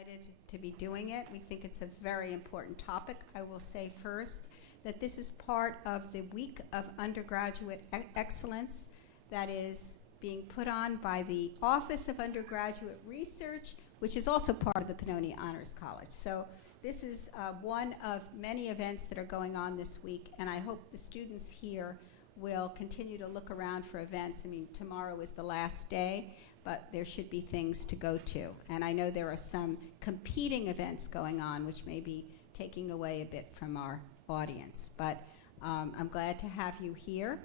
excited to be doing it. We think it's a very important topic. I will say first that this is part of the Week of Undergraduate Excellence that is being put on by the Office of Undergraduate Research, which is also part of the Pennoni Honors College. So this is one of many events that are going on this week, and I hope the students here will continue to look around for events. I mean, tomorrow is the last day, but there should be things to go to. And I know there are some competing events going on, which may be taking away a bit from our audience. But I'm glad to have you here.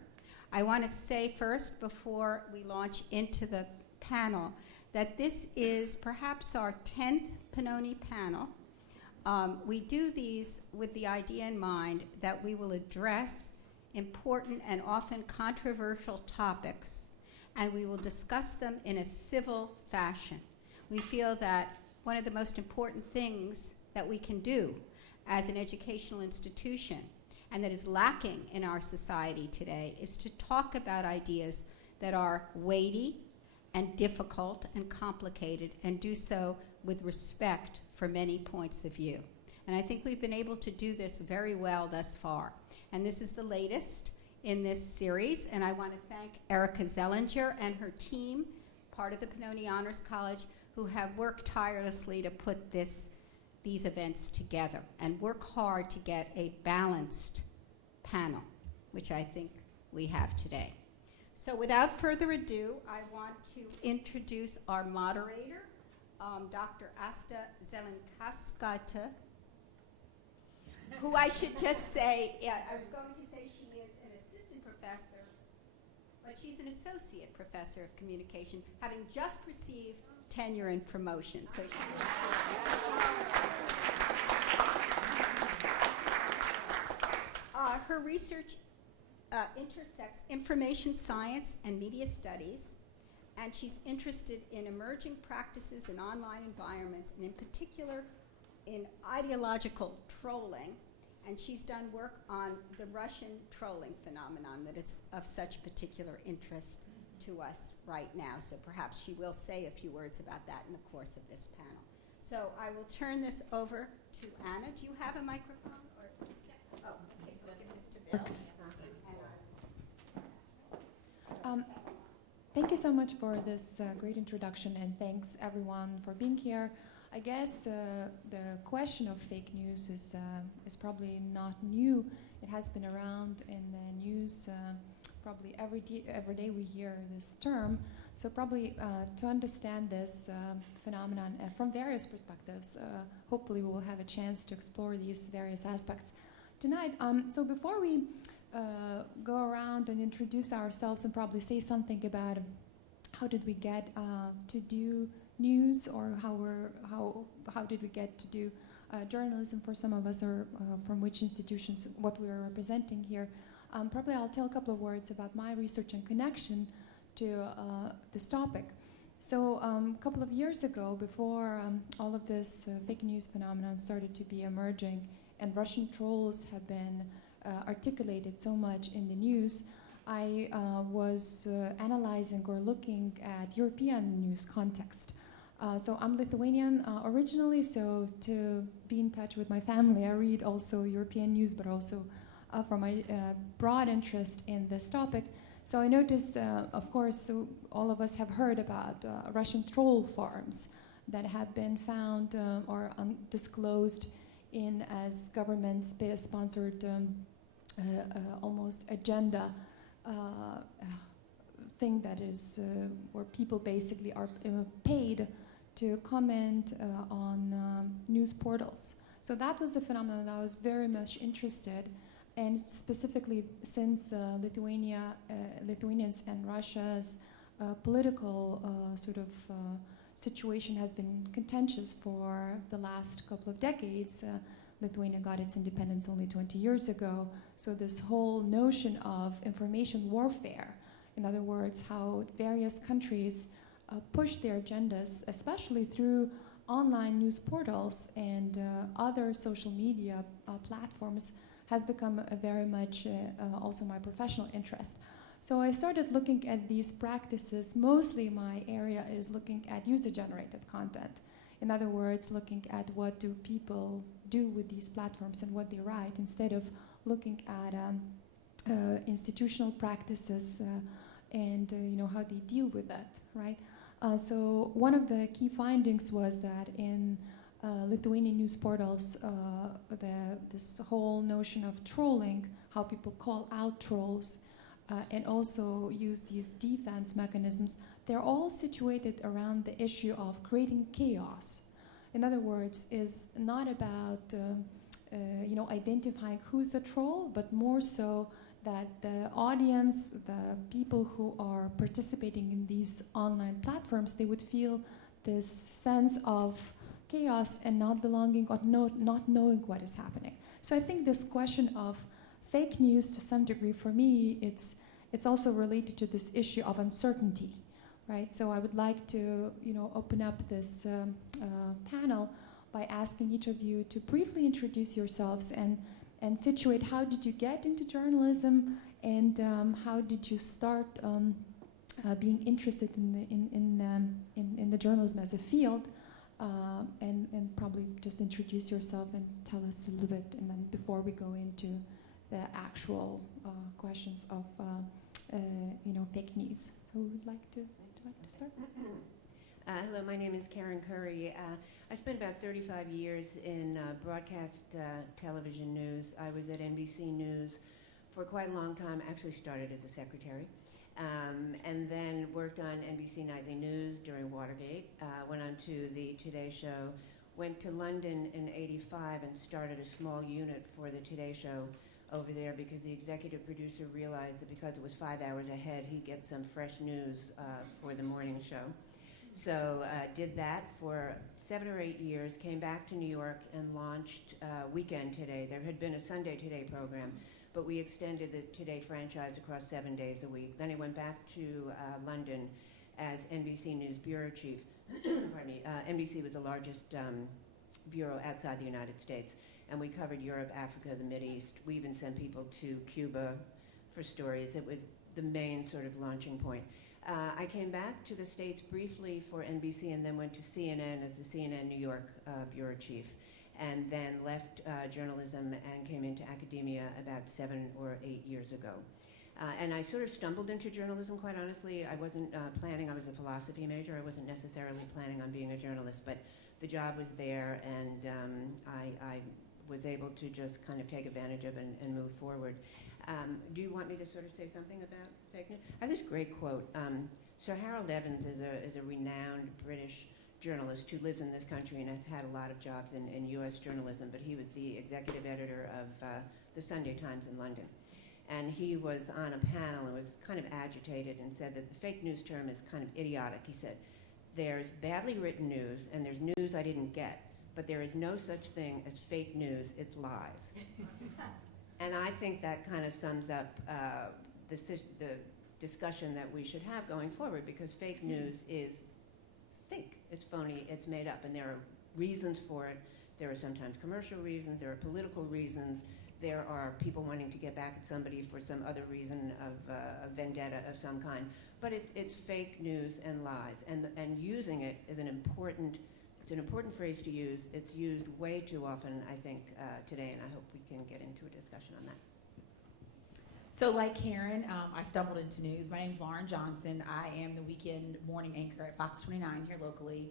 I want to say first, before we launch into the panel, that this is perhaps our 10th Pennoni panel. We do these with the idea in mind that we will address important and often controversial topics, and we will discuss them in a civil fashion. We feel that one of the most important things that we can do as an educational institution, and that is lacking in our society today, is to talk about ideas that are weighty and difficult and complicated, and do so with respect for many points of view. And I think we've been able to do this very well thus far. And this is the latest in this series, and I want to thank Erica Zellinger and her team, part of the Pennoni Honors College, who have worked tirelessly to put these events together and work hard to get a balanced panel, which I think we have today. So without further ado, I want to introduce our moderator, Dr. Asta Zelenkaskata, who I should just say, I was going to say she is an assistant professor, but she's an associate professor of communication, having just received tenure and promotion. So her research intersects information science and media studies, and she's interested in emerging practices in online environments, and in particular in ideological trolling, and she's done work on the Russian trolling phenomenon that is of such particular interest to us right now. So perhaps she will say a few words about that in the course of this panel. So I will turn this over to Anna. Do you have a microphone? Or is that, oh, okay, so I'll give this to Bill. Thank you so much for this great introduction, and thanks everyone for being here. I guess the question of fake news is probably not new. It has been around in the news probably every day we hear this term. So probably to understand this phenomenon from various perspectives, hopefully we will have a chance to explore these various aspects tonight. So before we go around and introduce ourselves and probably say something about how did we get to do news, or how did we get to do journalism for some of us, or from which institutions, what we are representing here. Probably I'll tell a couple of words about my research and connection to this topic. So a couple of years ago, before all of this fake news phenomenon started to be emerging and Russian trolls have been articulated so much in the news, I was analyzing or looking at European news context. So I'm Lithuanian originally, so to be in touch with my family, I read also European news, but also from my broad interest in this topic. So I noticed, of course, all of us have heard about Russian troll farms that have been found or disclosed in as government-sponsored almost agenda thing that is where people basically are paid to comment on news portals. So that was the phenomenon that I was very much interested in, and specifically since Lithuanians and Russia's political situation has been contentious for the last couple of decades. Lithuania got its independence only 20 years ago, so this whole notion of information warfare, in other words, how various countries push their agendas, especially through online news portals and other social media platforms, has become very much also my professional interest. So I started looking at these practices. Mostly my area is looking at user-generated content In other words, looking at what do people do with these platforms and what they write, instead of looking at institutional practices and how they deal with that, right? So one of the key findings was that in Lithuanian news portals, this whole notion of trolling, how people call out trolls, and also use these defense mechanisms, they're all situated around the issue of creating chaos. In other words, is not about identifying who's a troll, but more so that the audience, the people who are participating in these online platforms, they would feel this sense of chaos and not belonging or not knowing what is happening. So I think this question of fake news, to some degree, for me, it's also related to this issue of uncertainty, right? So I would like to open up this panel by asking each of you to briefly introduce yourselves and situate how did you get into journalism, and how did you start being interested in the journalism as a field, and probably just introduce yourself and tell us a little bit, and then before we go into the actual questions of fake news. So who would like to start? Hello, my name is Karen Curry. I spent about 35 years in broadcast television news. I was at NBC News for quite a long time. Actually started as a secretary, and then worked on NBC Nightly News during Watergate. Went on to the Today Show. Went to London in '85 and started a small unit for the Today Show over there because the executive producer realized that because it was 5 hours ahead, he'd get some fresh news for the morning show. So did that for 7 or 8 years, came back to New York and launched Weekend Today. There had been a Sunday Today program, but we extended the Today franchise across 7 days a week. Then I went back to London as NBC News bureau chief. Pardon me. NBC was the largest bureau outside the United States, and we covered Europe, Africa, the Mideast. We even sent people to Cuba for stories. It was the main sort of launching point. I came back to the States briefly for NBC and then went to CNN as the CNN New York bureau chief, and then left journalism and came into academia about 7 or 8 years ago. And I sort of stumbled into journalism, quite honestly. I wasn't planning. I was a philosophy major. I wasn't necessarily planning on being a journalist, but the job was there, and I was able to just kind of take advantage of it and move forward. Do you want me to sort of say something about fake news? I have this great quote. Sir Harold Evans is a renowned British journalist who lives in this country and has had a lot of jobs in U.S. journalism, but he was the executive editor of the Sunday Times in London. And he was on a panel and was kind of agitated and said that the fake news term is kind of idiotic. He said, there's badly written news and there's news I didn't get, but there is no such thing as fake news, it's lies. And I think that kind of sums up the discussion that we should have going forward, because fake news is fake, it's phony, it's made up, and there are reasons for it. There are sometimes commercial reasons, there are political reasons, there are people wanting to get back at somebody for some other reason of a vendetta of some kind. But it's fake news and lies, and using it is an important phrase to use. It's used way too often, I think, today, and I hope we can get into a discussion on that. So like Karen, I stumbled into news. My name's Lauren Johnson. I am the weekend morning anchor at Fox 29 here locally.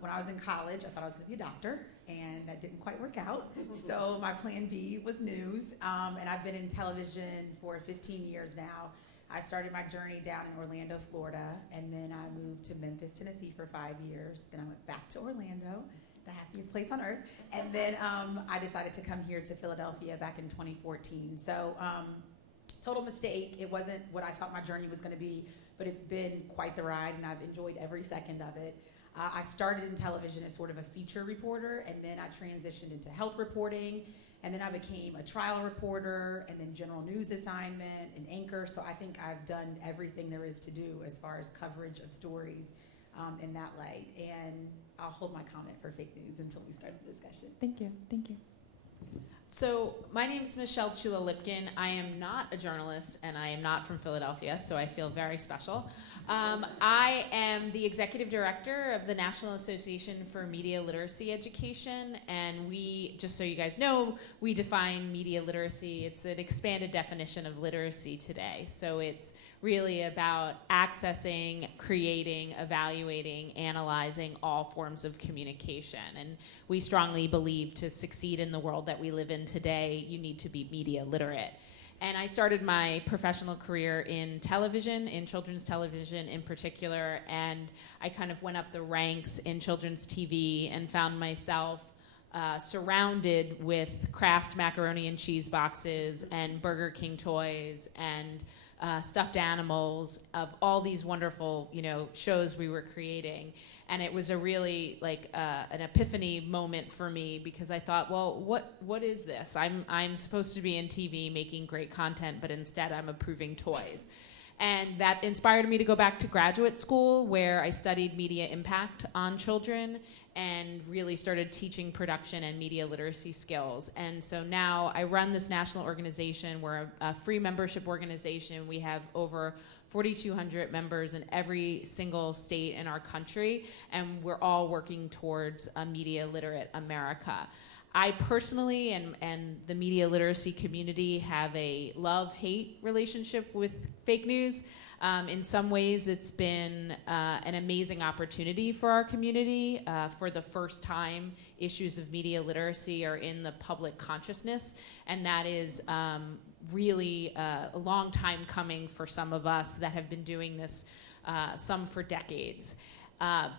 When I was in college, I thought I was going to be a doctor, and that didn't quite work out. So my plan B was news, and I've been in television for 15 years now. I started my journey down in Orlando, Florida, and then I moved to Memphis, Tennessee for 5 years. Then I went back to Orlando, the happiest place on earth. And then I decided to come here to Philadelphia back in 2014. So total mistake. It wasn't what I thought my journey was going to be, but it's been quite the ride, and I've enjoyed every second of it. I started in television as sort of a feature reporter, and then I transitioned into health reporting, and then I became a trial reporter, and then general news assignment, and anchor. So I think I've done everything there is to do as far as coverage of stories in that light. And I'll hold my comment for fake news until we start the discussion. Thank you. Thank you. So my name is Michelle Chula-Lipkin. I am not a journalist, and I am not from Philadelphia, so I feel very special. I am the executive director of the National Association for Media Literacy Education, and we, just so you guys know, we define media literacy. It's an expanded definition of literacy today. So it's really about accessing, creating, evaluating, analyzing all forms of communication. And we strongly believe to succeed in the world that we live in today, you need to be media literate. And I started my professional career in television, in children's television in particular, and I kind of went up the ranks in children's TV and found myself surrounded with Kraft macaroni and cheese boxes and Burger King toys and stuffed animals of all these wonderful, shows we were creating. And it was a really an epiphany moment for me, because I thought, well, what is this? I'm supposed to be in TV making great content, but instead I'm approving toys. And that inspired me to go back to graduate school, where I studied media impact on children and really started teaching production and media literacy skills. And so now I run this national organization. We're a free membership organization. We have over 4,200 members in every single state in our country, and we're all working towards a media literate America. I personally and the media literacy community have a love-hate relationship with fake news. In some ways, it's been an amazing opportunity for our community. For the first time, issues of media literacy are in the public consciousness, and that is really a long time coming for some of us that have been doing this, some for decades.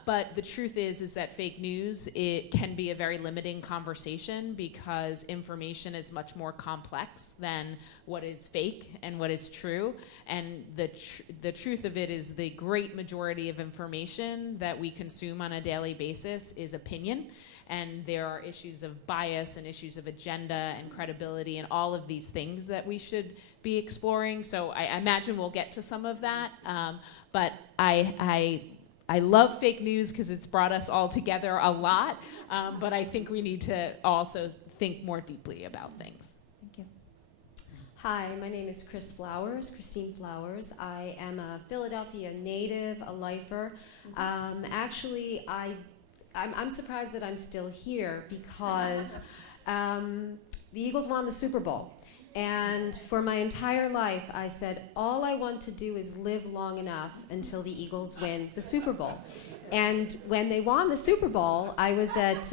But the truth is that fake news, it can be a very limiting conversation, because information is much more complex than what is fake and what is true. And the truth of it is the great majority of information that we consume on a daily basis is opinion. And there are issues of bias and issues of agenda and credibility and all of these things that we should be exploring. So I imagine we'll get to some of that. But I love fake news because it's brought us all together a lot, but I think we need to also think more deeply about things. Thank you. Hi, my name is Christine Flowers. I am a Philadelphia native, a lifer. Actually, I'm surprised that I'm still here, because the Eagles won the Super Bowl. And for my entire life, I said, all I want to do is live long enough until the Eagles win the Super Bowl. And when they won the Super Bowl, I was at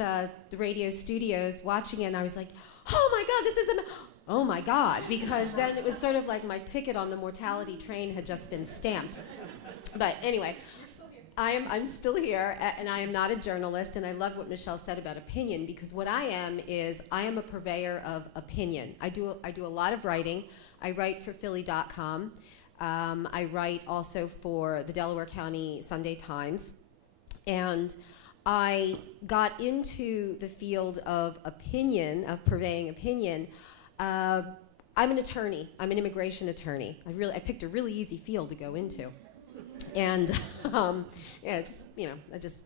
the radio studios watching it, and I was like, oh my God, this is oh my God, because then it was sort of like my ticket on the mortality train had just been stamped. But anyway, I'm still here, and I am not a journalist, and I love what Michelle said about opinion, because what I am is I am a purveyor of opinion. I do a lot of writing. I write for Philly.com. I write also for the Delaware County Sunday Times, and I got into the field of opinion, of purveying opinion. I'm an attorney. I'm an immigration attorney. I picked a really easy field to go into. And I just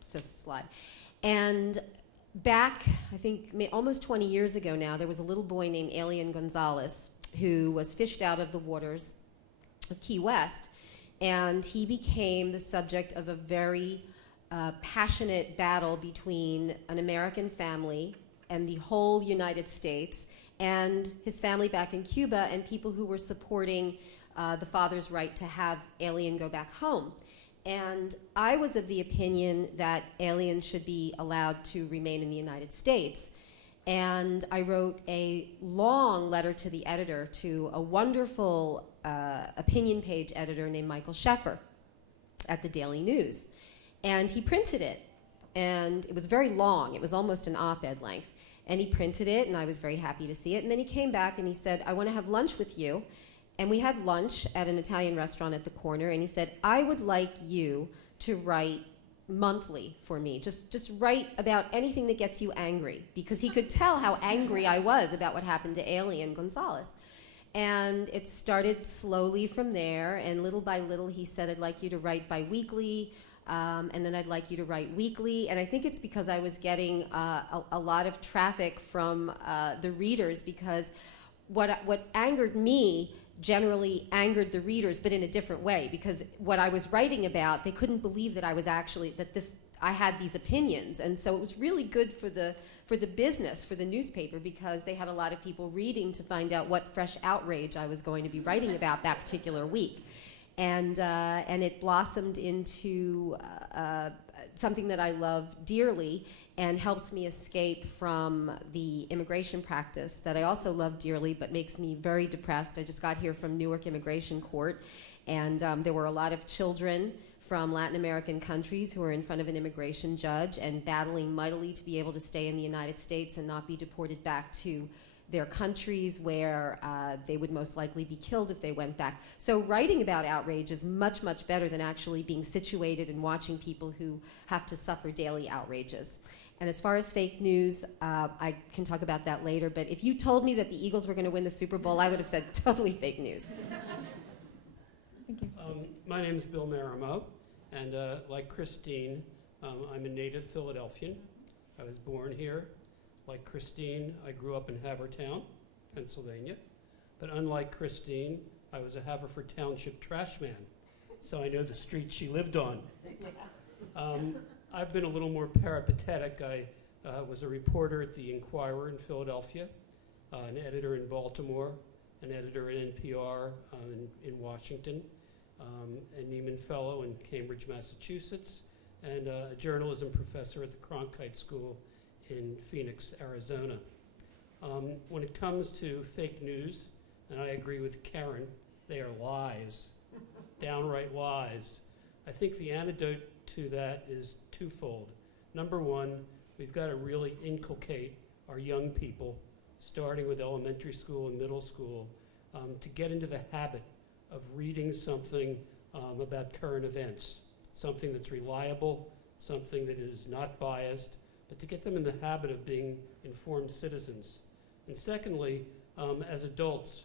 slide. And back, I think almost 20 years ago now, there was a little boy named Elian Gonzalez who was fished out of the waters of Key West, and he became the subject of a very passionate battle between an American family and the whole United States, and his family back in Cuba, and people who were supporting the father's right to have Elian go back home. And I was of the opinion that Elian should be allowed to remain in the United States. And I wrote a long letter to the editor, to a wonderful opinion page editor named Michael Sheffer at the Daily News. And he printed it. And it was very long. It was almost an op-ed length. And he printed it, and I was very happy to see it. And then he came back and he said, I want to have lunch with you. And we had lunch at an Italian restaurant at the corner, and he said, I would like you to write monthly for me. Just write about anything that gets you angry, because he could tell how angry I was about what happened to Elian Gonzalez. And it started slowly from there, and little by little he said, I'd like you to write bi-weekly, and then I'd like you to write weekly. And I think it's because I was getting a lot of traffic from the readers, because what angered me generally angered the readers, but in a different way, because what I was writing about, they couldn't believe that I was actually, I had these opinions. And so it was really good for the business, for the newspaper, because they had a lot of people reading to find out what fresh outrage I was going to be writing about that particular week. And it blossomed into something that I love dearly and helps me escape from the immigration practice that I also love dearly, but makes me very depressed. I just got here from Newark Immigration Court, and there were a lot of children from Latin American countries who were in front of an immigration judge and battling mightily to be able to stay in the United States and not be deported back to their countries where they would most likely be killed if they went back. So writing about outrage is much, much better than actually being situated and watching people who have to suffer daily outrages. And as far as fake news, I can talk about that later, but if you told me that the Eagles were going to win the Super Bowl, I would have said totally fake news. Thank you. My name is Bill Marimo, and like Christine, I'm a native Philadelphian. I was born here. Like Christine, I grew up in Havertown, Pennsylvania. But unlike Christine, I was a Haverford Township trash man, so I know the street she lived on. I've been a little more peripatetic. I was a reporter at the Inquirer in Philadelphia, an editor in Baltimore, an editor at NPR in Washington, a Nieman Fellow in Cambridge, Massachusetts, and a journalism professor at the Cronkite School in Phoenix, Arizona. When it comes to fake news, and I agree with Karen, they are lies, downright lies. I think the antidote to that is twofold. Number one, we've got to really inculcate our young people, starting with elementary school and middle school, to get into the habit of reading something about current events, something that's reliable, something that is not biased, but to get them in the habit of being informed citizens. And secondly, as adults,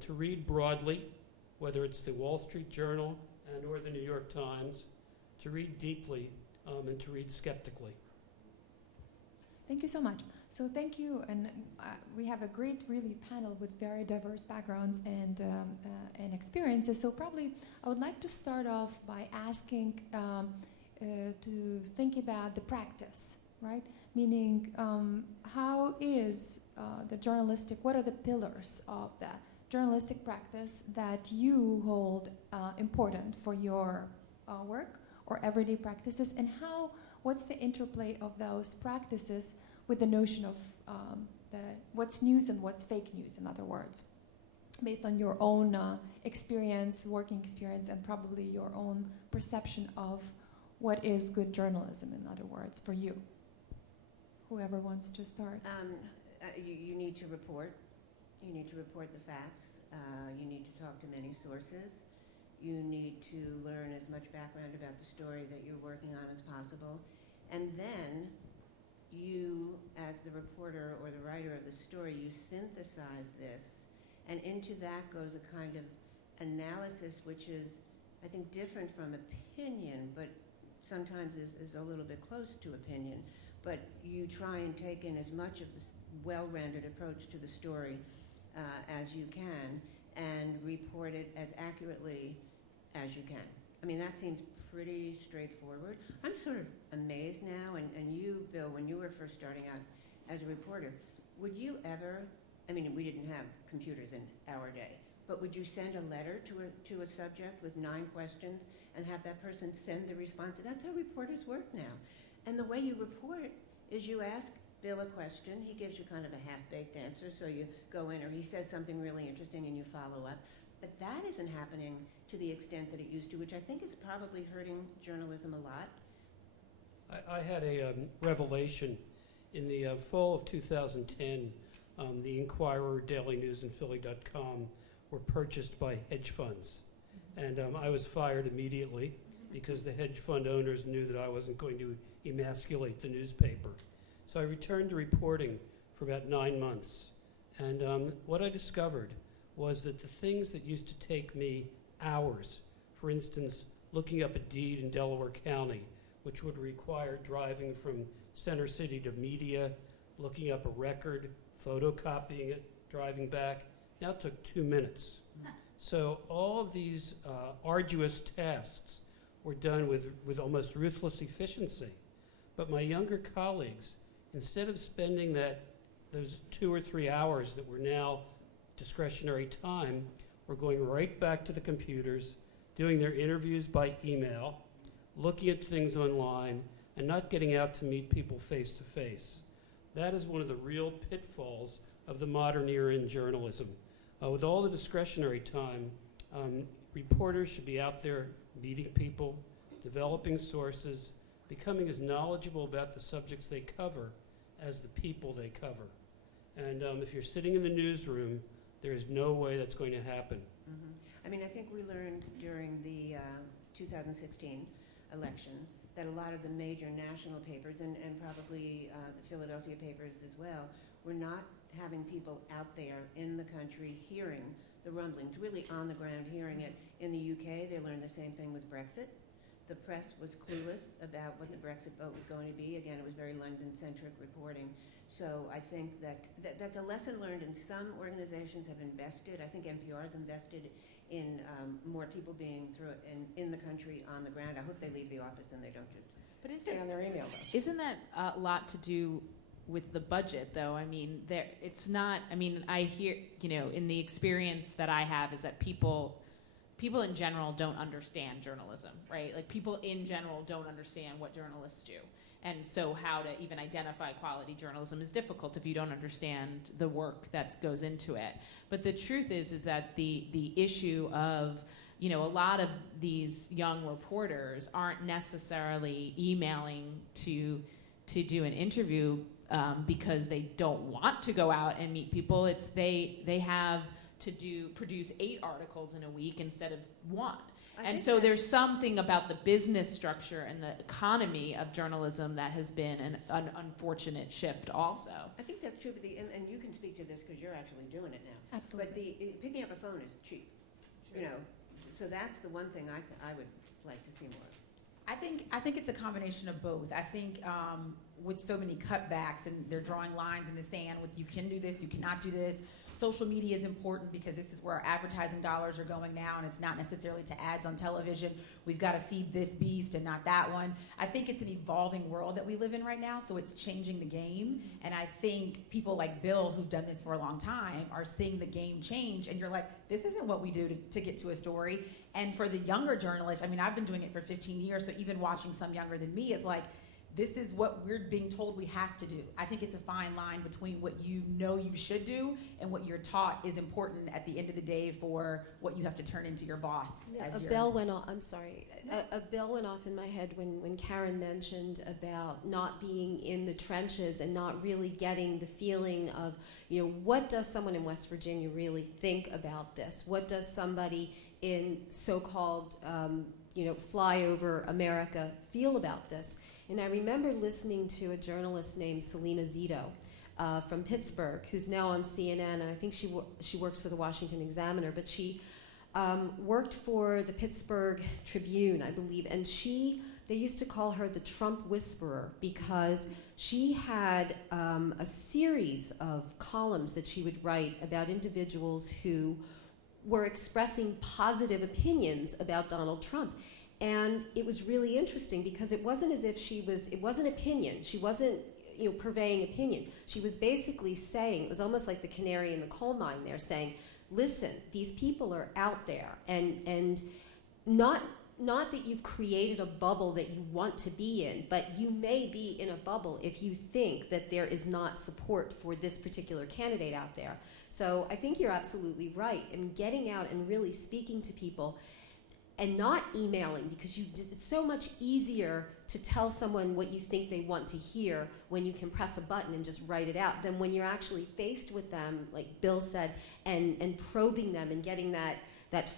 to read broadly, whether it's the Wall Street Journal and or the New York Times, to read deeply, and to read skeptically. Thank you so much. So thank you, and we have a great, really, panel with very diverse backgrounds and experiences. So probably I would like to start off by asking to think about the practice, right? Meaning, how is the journalistic, what are the pillars of the journalistic practice that you hold important for your work or everyday practices, and what's the interplay of those practices with the notion of what's news and what's fake news, in other words, based on your own experience, working experience, and probably your own perception of what is good journalism, in other words, for you. Whoever wants to start. You need to report. You need to report the facts. You need to talk to many sources. You need to learn as much background about the story that you're working on as possible. And then you, as the reporter or the writer of the story, you synthesize this, and into that goes a kind of analysis which is, I think, different from opinion, but sometimes is a little bit close to opinion. But you try and take in as much of this well-rendered approach to the story as you can, and report it as accurately as you can. I mean, that seems pretty straightforward. I'm sort of amazed now, and you, Bill, when you were first starting out as a reporter, would you ever, I mean, we didn't have computers in our day, but would you send a letter to a subject with 9 questions and have that person send the response? That's how reporters work now. And the way you report is you ask Bill a question, he gives you kind of a half-baked answer, so you go in, or he says something really interesting and you follow up. But that isn't happening to the extent that it used to, which I think is probably hurting journalism a lot. I had a revelation in the fall of 2010. The Inquirer, Daily News, and Philly.com were purchased by hedge funds. And I was fired immediately because the hedge fund owners knew that I wasn't going to emasculate the newspaper. So I returned to reporting for about 9 months. And what I discovered was that the things that used to take me hours, for instance, looking up a deed in Delaware County, which would require driving from Center City to Media, looking up a record, photocopying it, driving back. Now it took 2 minutes. So all of these arduous tasks were done with almost ruthless efficiency. But my younger colleagues, instead of spending those 2 or 3 hours that were now discretionary time, were going right back to the computers, doing their interviews by email, looking at things online, and not getting out to meet people face to face. That is one of the real pitfalls of the modern era in journalism. With all the discretionary time, reporters should be out there meeting people, developing sources, becoming as knowledgeable about the subjects they cover as the people they cover. And if you're sitting in the newsroom, there is no way that's going to happen. I mean, I think we learned during the 2016 election that a lot of the major national papers, and probably the Philadelphia papers as well, were not having people out there in the country hearing the rumblings, really on the ground hearing it. In the UK, they learned the same thing with Brexit. The press was clueless about what the Brexit vote was going to be. Again, it was very London-centric reporting. So I think that's a lesson learned, and some organizations have invested. I think NPR has invested in more people being in the country on the ground. I hope they leave the office and they don't just stay on their email list. Isn't that a lot to do with the budget, though? I mean, it's not. I mean, I hear, in the experience that I have is that people in general don't understand journalism, right? Like, people in general don't understand what journalists do. And so how to even identify quality journalism is difficult if you don't understand the work that goes into it. But the truth is that the issue of, a lot of these young reporters aren't necessarily emailing to do an interview because they don't want to go out and meet people. It's they have to produce 8 articles in a week instead of 1. And so there's something about the business structure and the economy of journalism that has been an unfortunate shift also. I think that's true, but and you can speak to this because you're actually doing it now. Absolutely. But picking up a phone is cheap, So that's the one thing I would like to see more of. I think it's a combination of both. I think with so many cutbacks and they're drawing lines in the sand with you can do this, you cannot do this. Social media is important because this is where our advertising dollars are going now, and it's not necessarily to ads on television. We've got to feed this beast and not that one. I think it's an evolving world that we live in right now, so it's changing the game. And I think people like Bill, who've done this for a long time, are seeing the game change, and you're like, this isn't what we do to get to a story. And for the younger journalists, I mean, I've been doing it for 15 years, so even watching some younger than me is like, this is what we're being told we have to do. I think it's a fine line between what you should do and what you're taught is important at the end of the day for what you have to turn into your boss. Yeah, a bell went off. I'm sorry. A bell went off in my head when Karen mentioned about not being in the trenches and not really getting the feeling of, what does someone in West Virginia really think about this? What does somebody in so-called, flyover America feel about this? And I remember listening to a journalist named Selena Zito from Pittsburgh, who's now on CNN, and I think she works for the Washington Examiner, but she worked for the Pittsburgh Tribune, I believe, and they used to call her the Trump Whisperer because she had a series of columns that she would write about individuals who were expressing positive opinions about Donald Trump. And it was really interesting because it wasn't as if it wasn't opinion. She wasn't, purveying opinion. She was basically saying, it was almost like the canary in the coal mine there, saying, listen, these people are out there, and not that you've created a bubble that you want to be in, but you may be in a bubble if you think that there is not support for this particular candidate out there. So I think you're absolutely right in getting out and really speaking to people and not emailing, because it's so much easier to tell someone what you think they want to hear when you can press a button and just write it out than when you're actually faced with them, like Bill said, and probing them and getting that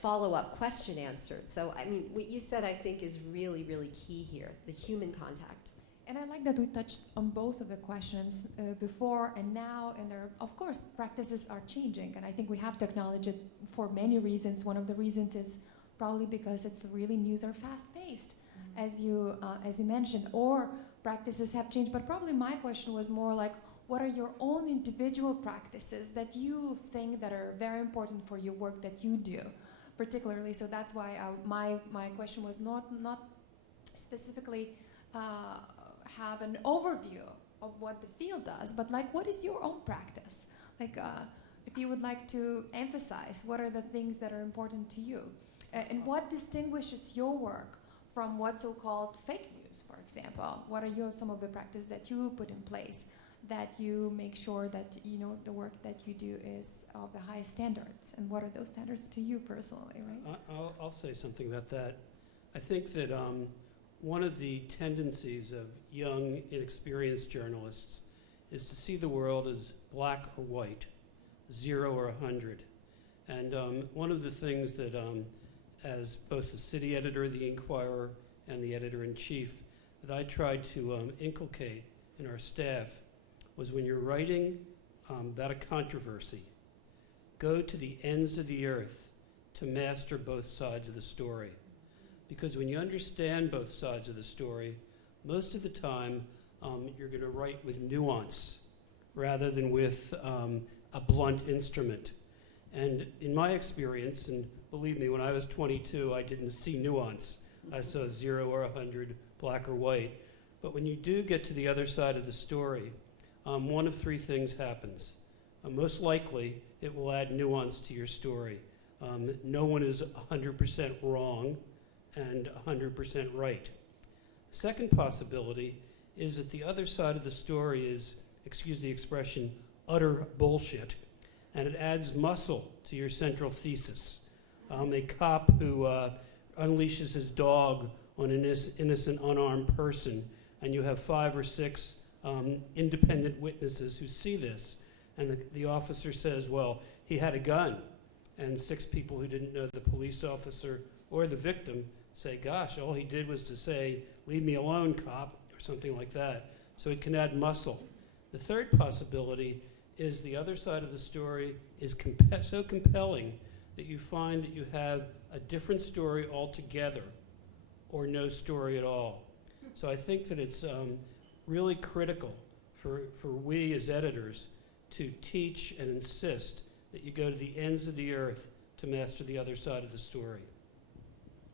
follow-up question answered. So, I mean, what you said, I think, is really, really key here, the human contact. And I like that we touched on both of the questions before and now, and of course, practices are changing, and I think we have to acknowledge it for many reasons. One of the reasons is probably because news are fast-paced, as you mentioned, or practices have changed. But probably my question was more like, what are your own individual practices that you think that are very important for your work that you do, particularly? So that's why my question was not specifically have an overview of what the field does, but like, what is your own practice? Like, if you would like to emphasize, what are the things that are important to you? And what distinguishes your work from what's so-called fake news, for example? What are some of the practices that you put in place that you make sure that, you know, the work that you do is of the highest standards? And what are those standards to you personally, right? I'll say something about that. I think that one of the tendencies of young, inexperienced journalists is to see the world as black or white, 0 or 100. And one of the things that, as both the city editor of the Inquirer and the editor-in-chief, that I tried to inculcate in our staff was, when you're writing about a controversy, go to the ends of the earth to master both sides of the story. Because when you understand both sides of the story, most of the time you're going to write with nuance rather than with a blunt instrument. And in my experience, and believe me, when I was 22, I didn't see nuance. I saw 0 or 100, black or white. But when you do get to the other side of the story, one of three things happens. Most likely, it will add nuance to your story. No one is 100% wrong and 100% right. Second possibility is that the other side of the story is, excuse the expression, utter bullshit, and it adds muscle to your central thesis. A cop who unleashes his dog on an innocent, unarmed person, and you have 5 or 6 independent witnesses who see this, and the officer says, well, he had a gun, and 6 people who didn't know the police officer or the victim say, gosh, all he did was to say, leave me alone, cop, or something like that. So it can add muscle. The third possibility is the other side of the story is so compelling that you find that you have a different story altogether or no story at all. So I think that it's really critical for we as editors to teach and insist that you go to the ends of the earth to master the other side of the story.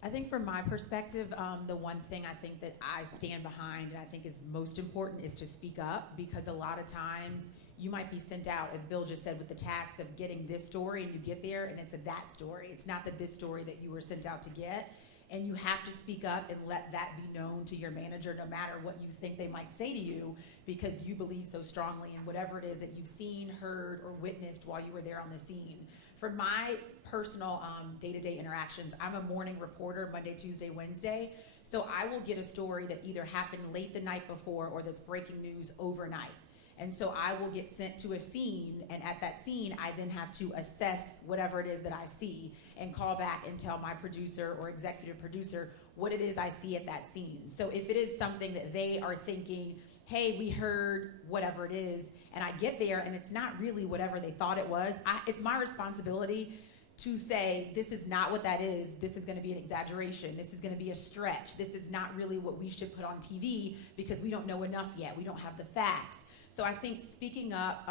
I think from my perspective, the one thing I think that I stand behind and I think is most important is to speak up, because a lot of times you might be sent out, as Bill just said, with the task of getting this story, and you get there and it's a that story. It's not the this story that you were sent out to get. And you have to speak up and let that be known to your manager, no matter what you think they might say to you, because you believe so strongly in whatever it is that you've seen, heard, or witnessed while you were there on the scene. For my personal day-to-day interactions, I'm a morning reporter, Monday, Tuesday, Wednesday. So I will get a story that either happened late the night before or that's breaking news overnight. And so I will get sent to a scene, and at that scene, I then have to assess whatever it is that I see and call back and tell my producer or executive producer what it is I see at that scene. So if it is something that they are thinking, hey, we heard whatever it is, and I get there and it's not really whatever they thought it was, it's my responsibility to say, this is not what that is, this is gonna be an exaggeration, this is gonna be a stretch, this is not really what we should put on TV because we don't know enough yet, we don't have the facts. So I think speaking up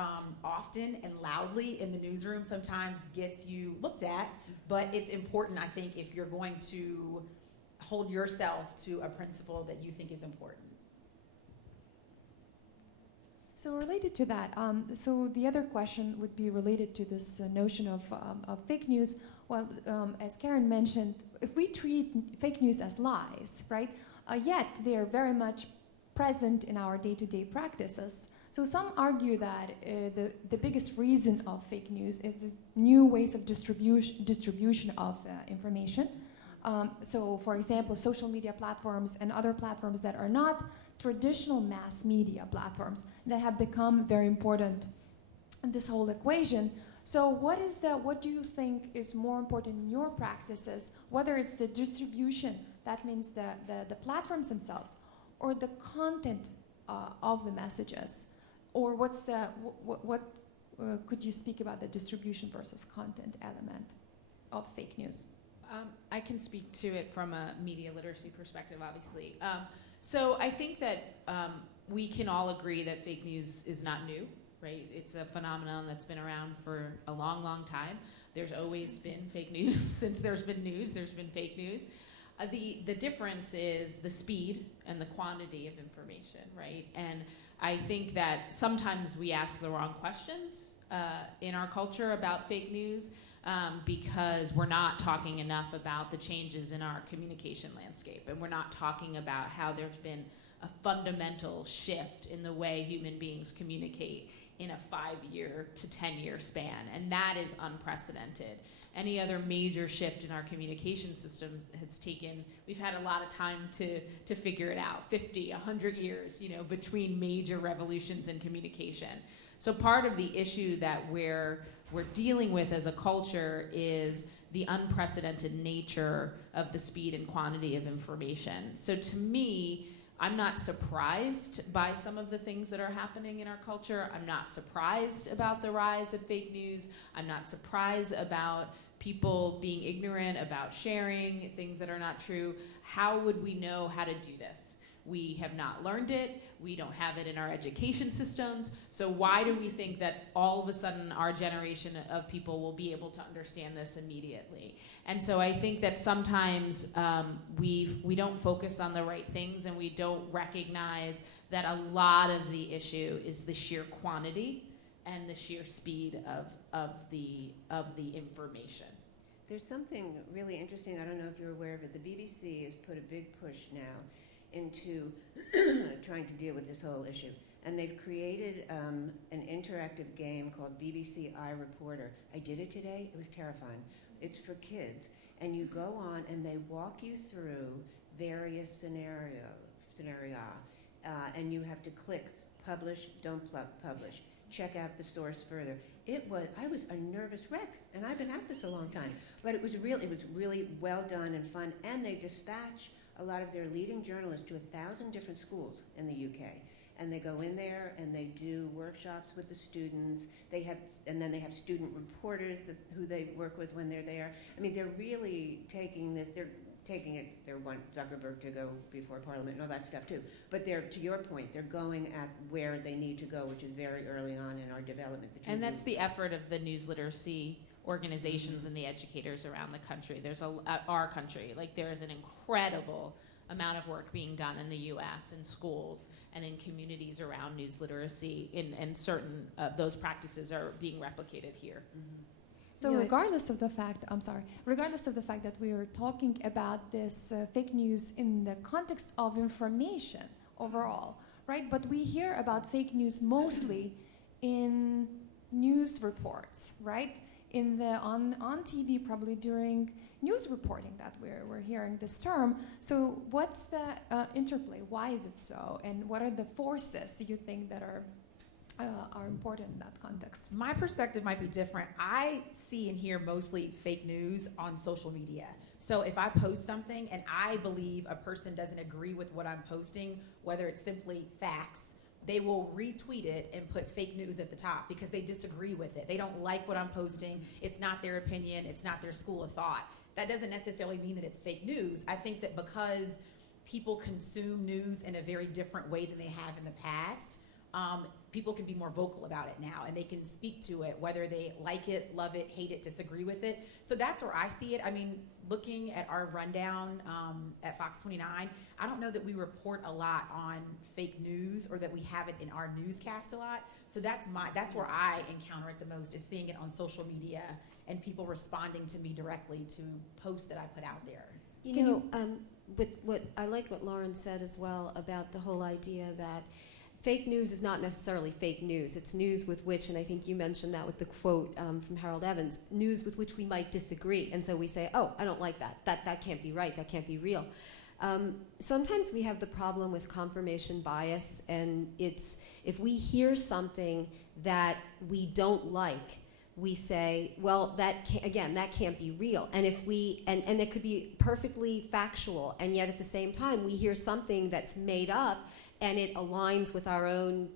often and loudly in the newsroom sometimes gets you looked at, but it's important, I think, if you're going to hold yourself to a principle that you think is important. So related to that, so the other question would be related to this notion of fake news. Well, as Karen mentioned, if we treat fake news as lies, right, yet they are very much present in our day-to-day practices. So some argue that the biggest reason of fake news is this new ways of distribution of information. So for example, social media platforms and other platforms that are not traditional mass media platforms that have become very important in this whole equation. So what do you think is more important in your practices, whether it's the distribution, that means the platforms themselves, or the content of the messages? Or could you speak about the distribution versus content element of fake news? I can speak to it from a media literacy perspective, obviously. So I think that we can all agree that fake news is not new, right? It's a phenomenon that's been around for a long, long time. There's always been fake news. Since there's been news, there's been fake news. The difference is the speed and the quantity of information, right? And I think that sometimes we ask the wrong questions in our culture about fake news because we're not talking enough about the changes in our communication landscape, and we're not talking about how there's been a fundamental shift in the way human beings communicate in a 5-year to 10-year span, and that is unprecedented. Any other major shift in our communication systems has taken, we've had a lot of time to figure it out, 50, 100 years, between major revolutions in communication. So part of the issue that we're dealing with as a culture is the unprecedented nature of the speed and quantity of information. So to me, I'm not surprised by some of the things that are happening in our culture. I'm not surprised about the rise of fake news. I'm not surprised about people being ignorant about sharing things that are not true. How would we know how to do this? We have not learned it. We don't have it in our education systems. So why do we think that all of a sudden our generation of people will be able to understand this immediately? And so I think that sometimes we don't focus on the right things, and we don't recognize that a lot of the issue is the sheer quantity and the sheer speed of the information. There's something really interesting. I don't know if you're aware of it. The BBC has put a big push now into trying to deal with this whole issue. And they've created an interactive game called BBC iReporter. I did it today. It was terrifying. It's for kids. And you go on and they walk you through various scenarii, and you have to click publish, don't publish, check out the source further. I was a nervous wreck, and I've been at this a long time. But it was really well done and fun, and they dispatch a lot of their leading journalists to 1,000 different schools in the UK. And they go in there and they do workshops with the students. And then they have student reporters who they work with when they're there. I mean, they're really taking this, they want Zuckerberg to go before Parliament and all that stuff too. But to your point, they're going at where they need to go, which is very early on in our development. And that's the effort of the news literacy organizations and the educators around the country. There's our country, there is an incredible amount of work being done in the U.S. in schools and in communities around news literacy, and certain of those practices are being replicated here. Mm-hmm. So regardless of the fact that we are talking about this fake news in the context of information overall, right? But we hear about fake news mostly in news reports, right? On TV, probably during news reporting that we're hearing this term. So what's the interplay? Why is it so? And what are the forces you think that are important in that context? My perspective might be different. I see and hear mostly fake news on social media. So if I post something and I believe a person doesn't agree with what I'm posting, whether it's simply facts, they will retweet it and put fake news at the top because they disagree with it. They don't like what I'm posting. It's not their opinion. It's not their school of thought. That doesn't necessarily mean that it's fake news. I think that because people consume news in a very different way than they have in the past, people can be more vocal about it now, and they can speak to it, whether they like it, love it, hate it, disagree with it. So that's where I see it. I mean, looking at our rundown at Fox 29, I don't know that we report a lot on fake news or that we have it in our newscast a lot. So that's where I encounter it the most, is seeing it on social media and people responding to me directly to posts that I put out there. I like what Lauren said as well about the whole idea that fake news is not necessarily fake news. It's news with which, and I think you mentioned that with the quote from Harold Evans, news with which we might disagree. And so we say, oh, I don't like that. That can't be right. That can't be real. Sometimes we have the problem with confirmation bias, and it's if we hear something that we don't like, we say, well, that can't be real. And if and it could be perfectly factual, and yet at the same time we hear something that's made up and it aligns with our own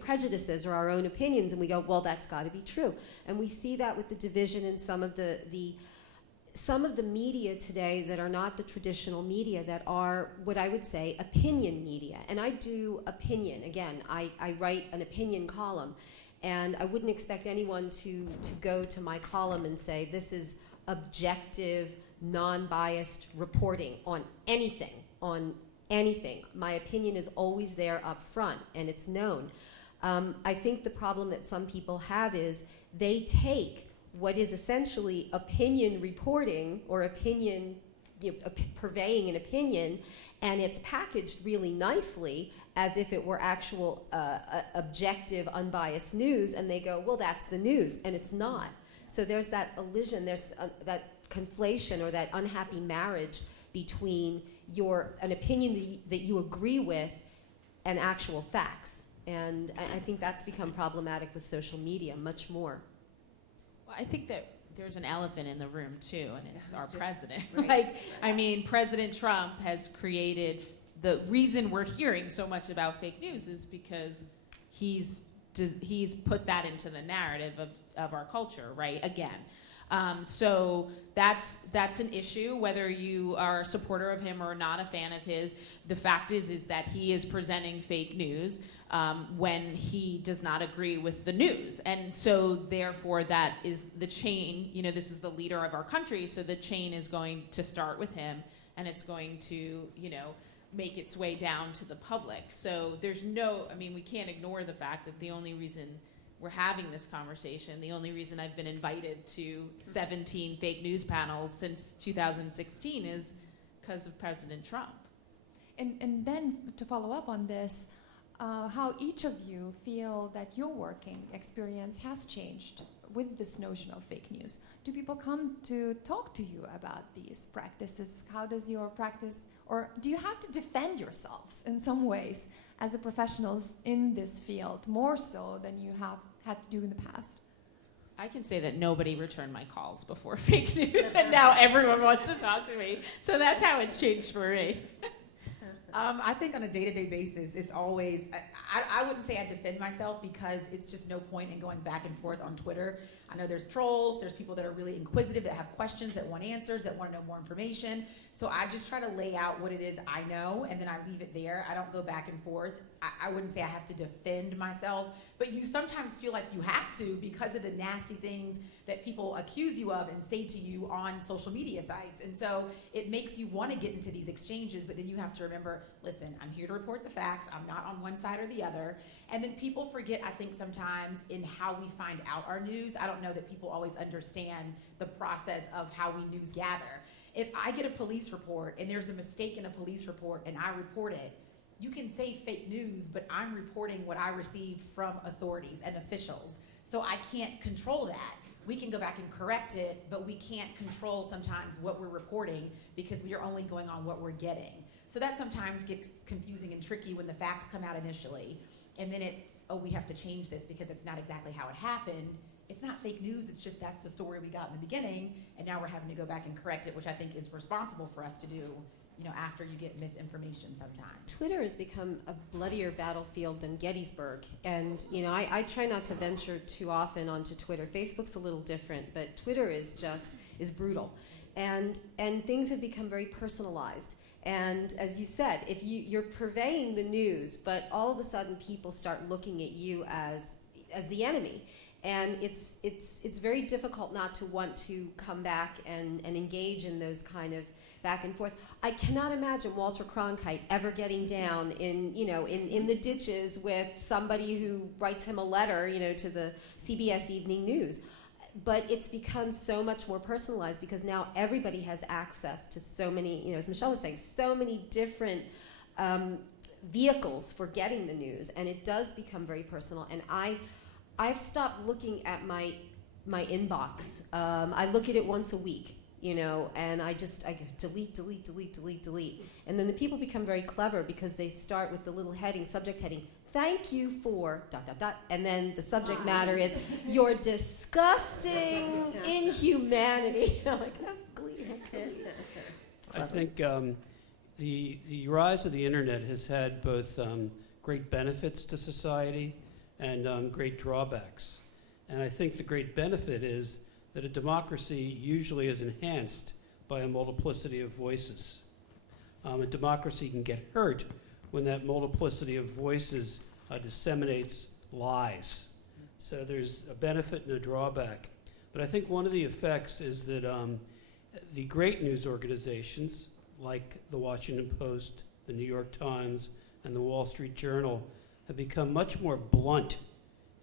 prejudices or our own opinions, and we go, well, that's got to be true. And we see that with the division in some of the some of the media today that are not the traditional media, that are what I would say opinion media. And I do opinion. Again, I write an opinion column. And I wouldn't expect anyone to go to my column and say, this is objective, non-biased reporting on anything, My opinion is always there up front, and it's known. I think the problem that some people have is they take what is essentially opinion reporting or opinion, purveying an opinion, and it's packaged really nicely as if it were actual objective, unbiased news, and they go, well, that's the news, and it's not. So there's that elision, there's that conflation or that unhappy marriage between an opinion that you agree with and actual facts. And I think that's become problematic with social media much more. Well, I think that there's an elephant in the room too, and it's our president. Right. I mean, President Trump has created, the reason we're hearing so much about fake news is because he's put that into the narrative of our culture, right? Again. So that's an issue, whether you are a supporter of him or not a fan of his. The fact is that he is presenting fake news when he does not agree with the news. And so therefore that is the chain, this is the leader of our country, so the chain is going to start with him, and it's going to, make its way down to the public. So we can't ignore the fact that the only reason we're having this conversation, the only reason I've been invited to 17 fake news panels since 2016 is because of President Trump. And then to follow up on this, how each of you feel that your working experience has changed with this notion of fake news. Do people come to talk to you about these practices? How does your practice, or do you have to defend yourselves in some ways as a professionals in this field, more so than you have had to do in the past? I can say that nobody returned my calls before fake news, and now everyone wants to talk to me. So that's how it's changed for me. I think on a day-to-day basis, it's always, I wouldn't say I defend myself, because it's just no point in going back and forth on Twitter. I know there's trolls, there's people that are really inquisitive, that have questions, that want answers, that want to know more information. So I just try to lay out what it is I know, and then I leave it there. I don't go back and forth. I wouldn't say I have to defend myself, but you sometimes feel like you have to, because of the nasty things that people accuse you of and say to you on social media sites. And so it makes you want to get into these exchanges, but then you have to remember, listen, I'm here to report the facts. I'm not on one side or the other. And then people forget, I think, sometimes in how we find out our news. I don't know that people always understand the process of how we news gather. If I get a police report and there's a mistake in a police report and I report it, you can say fake news, but I'm reporting what I received from authorities and officials. So I can't control that. We can go back and correct it, but we can't control sometimes what we're reporting, because we are only going on what we're getting. So that sometimes gets confusing and tricky when the facts come out initially. And then it's, oh, we have to change this because it's not exactly how it happened. It's not fake news, it's just that's the story we got in the beginning, and now we're having to go back and correct it, which I think is responsible for us to do, after you get misinformation sometimes. Twitter has become a bloodier battlefield than Gettysburg. And, I try not to venture too often onto Twitter. Facebook's a little different, but Twitter is brutal. And things have become very personalized. And as you said, if you're purveying the news, but all of a sudden people start looking at you as the enemy. And it's very difficult not to want to come back and engage in those kind of back and forth. I cannot imagine Walter Cronkite ever getting down in the ditches with somebody who writes him a letter, to the CBS Evening News. But it's become so much more personalized, because now everybody has access to so many, as Michelle was saying, so many different vehicles for getting the news, and it does become very personal. And I've stopped looking at my inbox. I look at it once a week, and I delete. And then the people become very clever, because they start with the little heading, subject heading, thank you for ... And then the subject matter is your disgusting inhumanity. Like, oh, I think the rise of the internet has had both great benefits to society and great drawbacks. And I think the great benefit is that a democracy usually is enhanced by a multiplicity of voices. A democracy can get hurt when that multiplicity of voices disseminates lies. So there's a benefit and a drawback. But I think one of the effects is that the great news organizations, like the Washington Post, the New York Times, and the Wall Street Journal, have become much more blunt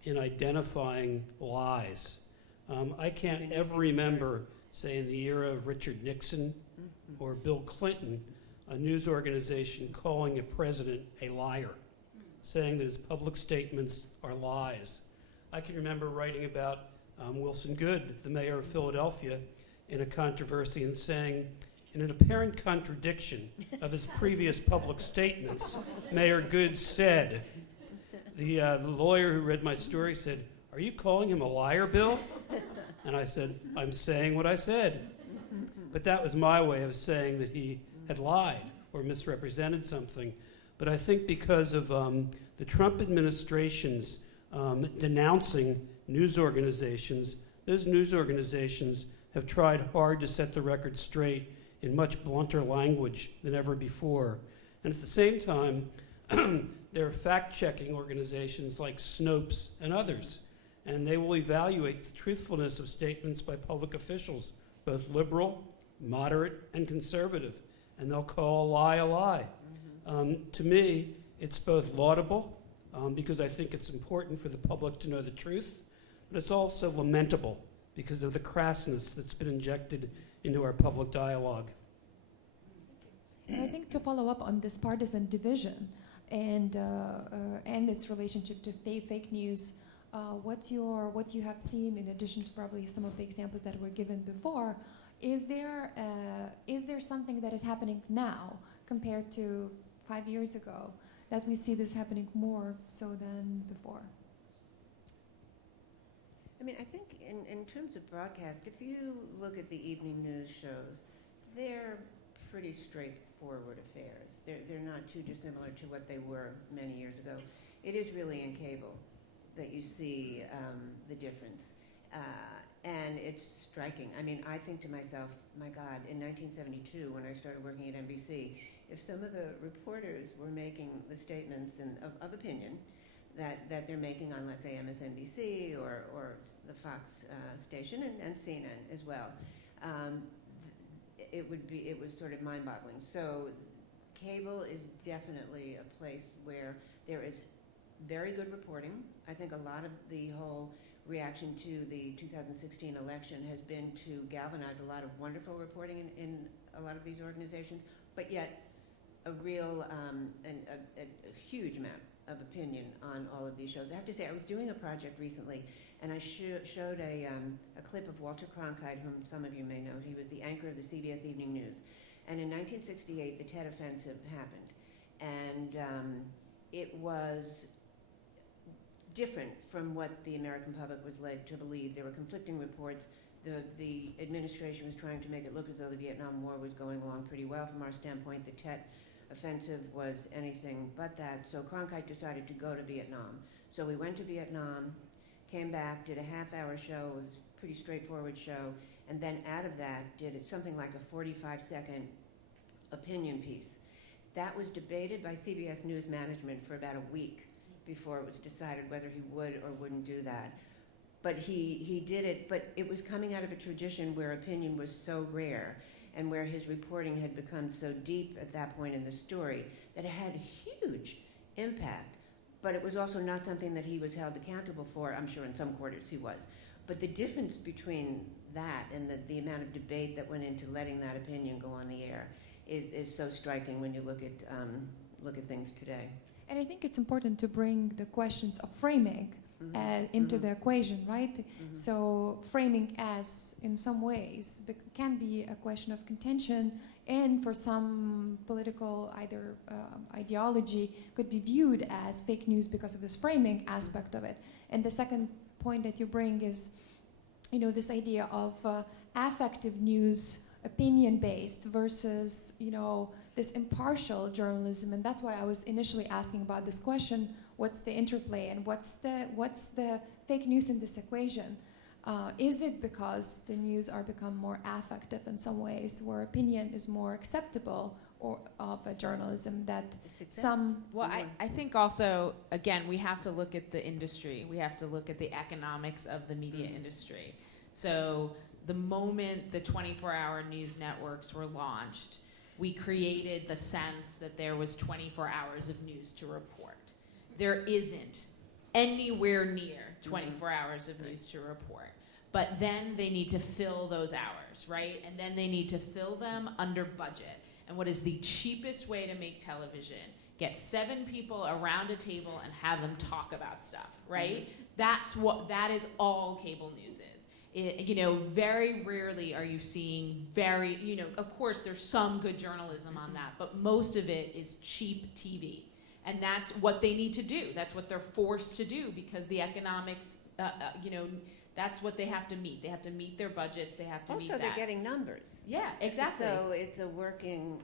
in identifying lies. I can't ever remember, say, in the era of Richard Nixon or Bill Clinton, a news organization calling a president a liar, saying that his public statements are lies. I can remember writing about Wilson Goode, the mayor of Philadelphia, in a controversy and saying, in an apparent contradiction of his previous public statements, Mayor Goode said, the lawyer who read my story said, "Are you calling him a liar, Bill?" And I said, "I'm saying what I said." But that was my way of saying that he had lied or misrepresented something. But I think because of the Trump administration's denouncing news organizations, those news organizations have tried hard to set the record straight in much blunter language than ever before. And at the same time, there are fact-checking organizations like Snopes and others, and they will evaluate the truthfulness of statements by public officials, both liberal, moderate, and conservative, and they'll call a lie a lie. To me, it's both laudable, because I think it's important for the public to know the truth, but it's also lamentable because of the crassness that's been injected into our public dialogue. And I think to follow up on this partisan division and its relationship to fake news, what you have seen in addition to probably some of the examples that were given before, is there something that is happening now compared to 5 years ago that we see this happening more so than before? I mean, I think in terms of broadcast, if you look at the evening news shows, they're pretty straightforward affairs. They're not too dissimilar to what they were many years ago. It is really in cable that you see the difference. And it's striking. I mean, I think to myself, my God, in 1972, when I started working at NBC, if some of the reporters were making the statements of opinion that they're making on, let's say, MSNBC or the Fox station and CNN as well, it was sort of mind-boggling. So cable is definitely a place where there is very good reporting. I think a lot of the whole reaction to the 2016 election has been to galvanize a lot of wonderful reporting in a lot of these organizations, but yet a real, a huge amount of opinion on all of these shows. I have to say, I was doing a project recently, and I showed a clip of Walter Cronkite, whom some of you may know. He was the anchor of the CBS Evening News. And in 1968, the Tet Offensive happened. And it was different from what the American public was led to believe. There were conflicting reports. The administration was trying to make it look as though the Vietnam War was going along pretty well from our standpoint. The Tet Offensive was anything but that. So Cronkite decided to go to Vietnam. So we went to Vietnam, came back, did a half-hour show. It was a pretty straightforward show. And then out of that, did something like a 45-second opinion piece. That was debated by CBS News management for about a week before it was decided whether he would or wouldn't do that. But he did it, but it was coming out of a tradition where opinion was so rare and where his reporting had become so deep at that point in the story that it had huge impact. But it was also not something that he was held accountable for. I'm sure in some quarters he was. But the difference between that and the amount of debate that went into letting that opinion go on the air is so striking when you look at things today. And I think it's important to bring the questions of framing into the equation, right? So framing as, in some ways, can be a question of contention, and for some political either ideology could be viewed as fake news because of this framing aspect of it. And the second point that you bring is, this idea of affective news, opinion-based versus, this impartial journalism. And that's why I was initially asking about this question: what's the interplay and what's the fake news in this equation? Is it because the news are become more affective in some ways, where opinion is more acceptable or of a journalism that some... Well, I think also, again, we have to look at the industry. We have to look at the economics of the media industry. So the moment the 24-hour news networks were launched, we created the sense that there was 24 hours of news to report. There isn't anywhere near 24 hours of news to report. But then they need to fill those hours, right? And then they need to fill them under budget. And what is the cheapest way to make television? Get 7 people around a table and have them talk about stuff, right? That is all cable news is. Very rarely are you seeing of course there's some good journalism on that, but most of it is cheap TV. And that's what they need to do. That's what they're forced to do because the economics, that's what they have to meet. They have to meet their budgets. They have to meet that. Also, they're getting numbers. Yeah, exactly. So it's a working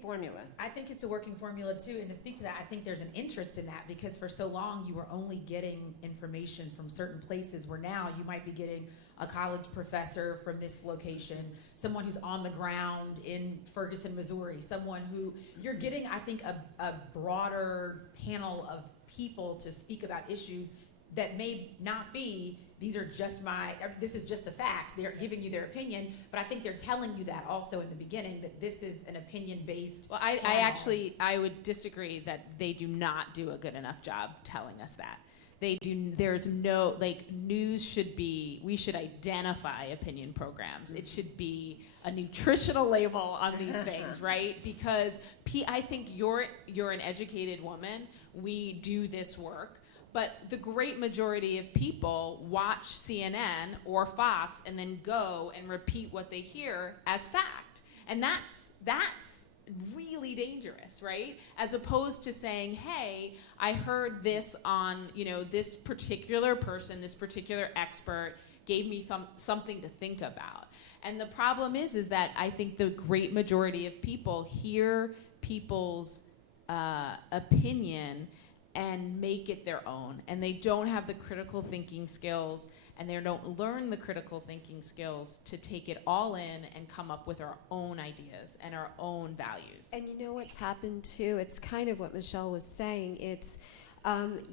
formula. I think it's a working formula too, and to speak to that, I think there's an interest in that because for so long you were only getting information from certain places where now you might be getting a college professor from this location, someone who's on the ground in Ferguson, Missouri, someone who you're getting, I think, a broader panel of people to speak about issues that may not be, this is just the facts. They're giving you their opinion, but I think they're telling you that also in the beginning that this is an opinion-based. Well, I would disagree that they do not do a good enough job telling us that. There's no, news should be, we should identify opinion programs. It should be a nutritional label on these things, right? Because I think you're an educated woman. We do this work. But the great majority of people watch CNN or Fox and then go and repeat what they hear as fact. And that's really dangerous, right? As opposed to saying, hey, I heard this on, this particular person, this particular expert gave me something to think about. And the problem is that I think the great majority of people hear people's opinion and make it their own. And they don't have the critical thinking skills, and they don't learn the critical thinking skills to take it all in and come up with our own ideas and our own values. And you know what's happened too? It's kind of what Michelle was saying. It's,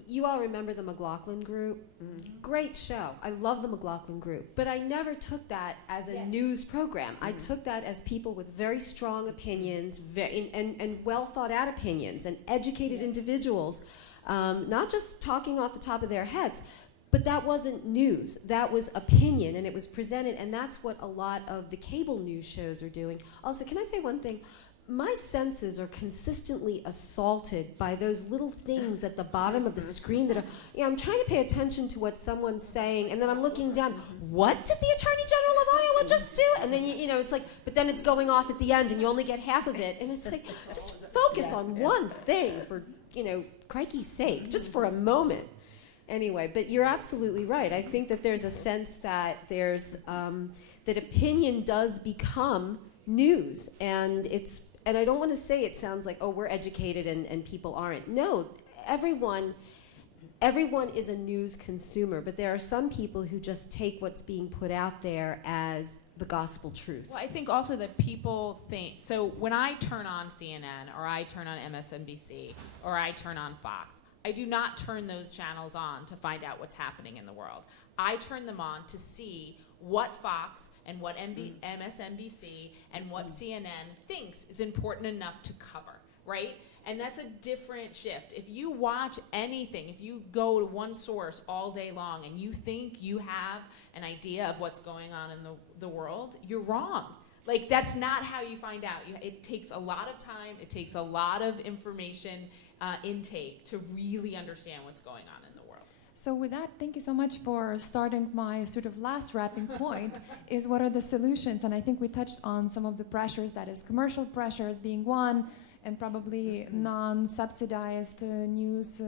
you all remember the McLaughlin Group? Mm-hmm. Great show. I love the McLaughlin Group. But I never took that as a news program. Mm-hmm. I took that as people with very strong opinions and well thought out opinions and educated individuals. Not just talking off the top of their heads, but that wasn't news. That was opinion, and it was presented, and that's what a lot of the cable news shows are doing. Also, can I say one thing? My senses are consistently assaulted by those little things at the bottom of the screen that are, I'm trying to pay attention to what someone's saying, and then I'm looking down, what did the Attorney General of Iowa just do? And then, it's like, but then it's going off at the end, and you only get half of it, and it's like, just focus on one thing for, crikey's sake, just for a moment. Anyway, but you're absolutely right. I think that there's a sense that there's that opinion does become news, and I don't want to say it sounds like, oh, we're educated and people aren't. No, everyone is a news consumer, but there are some people who just take what's being put out there as the gospel truth. Well, I think also that people think, so when I turn on CNN or I turn on MSNBC or I turn on Fox, I do not turn those channels on to find out what's happening in the world. I turn them on to see what Fox and what MSNBC and what CNN thinks is important enough to cover, right? And that's a different shift. If you watch anything, if you go to one source all day long and you think you have an idea of what's going on in the world, you're wrong. That's not how you find out. It takes a lot of time. It takes a lot of information intake to really understand what's going on in the world. So with that, thank you so much for starting my sort of last wrapping point, is what are the solutions? And I think we touched on some of the pressures, that is commercial pressures being one, and probably non-subsidized news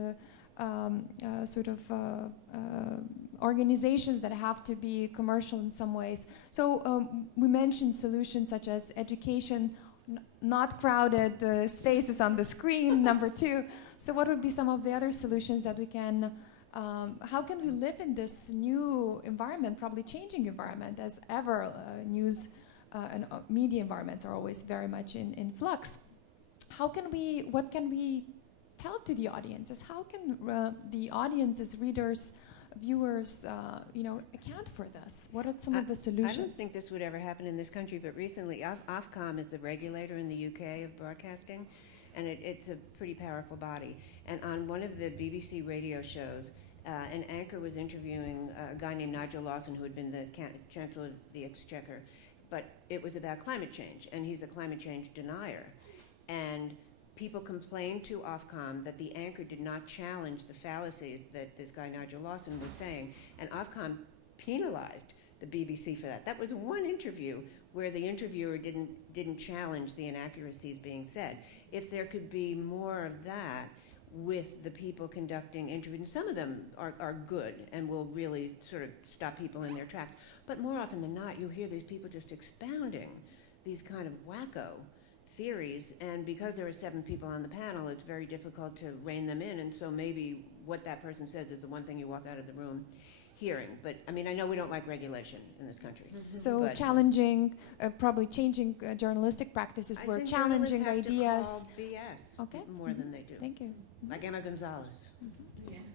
organizations that have to be commercial in some ways. So we mentioned solutions such as education, not crowded spaces on the screen, number 2. So what would be some of the other solutions that we can how can we live in this new environment, probably changing environment, as ever news and media environments are always very much in flux. What can we tell to the audiences? How can the audiences, readers, viewers, account for this? What are some of the solutions? I don't think this would ever happen in this country, but recently Ofcom is the regulator in the UK of broadcasting, and it's a pretty powerful body. And on one of the BBC radio shows, an anchor was interviewing a guy named Nigel Lawson, who had been the Chancellor of the Exchequer, but it was about climate change, and he's a climate change denier. And people complained to Ofcom that the anchor did not challenge the fallacies that this guy Nigel Lawson was saying, and Ofcom penalized the BBC for that. That was one interview where the interviewer didn't challenge the inaccuracies being said. If there could be more of that with the people conducting interviews, and some of them are good and will really sort of stop people in their tracks, but more often than not, you hear these people just expounding these kind of wacko theories, and because there are 7 people on the panel, it's very difficult to rein them in, and so maybe what that person says is the one thing you walk out of the room hearing. But I mean, I know we don't like regulation in this country. So challenging, probably changing journalistic practices, where challenging ideas. I think journalists have to call BS Okay. more than they do. Thank you. Like Emma Gonzalez.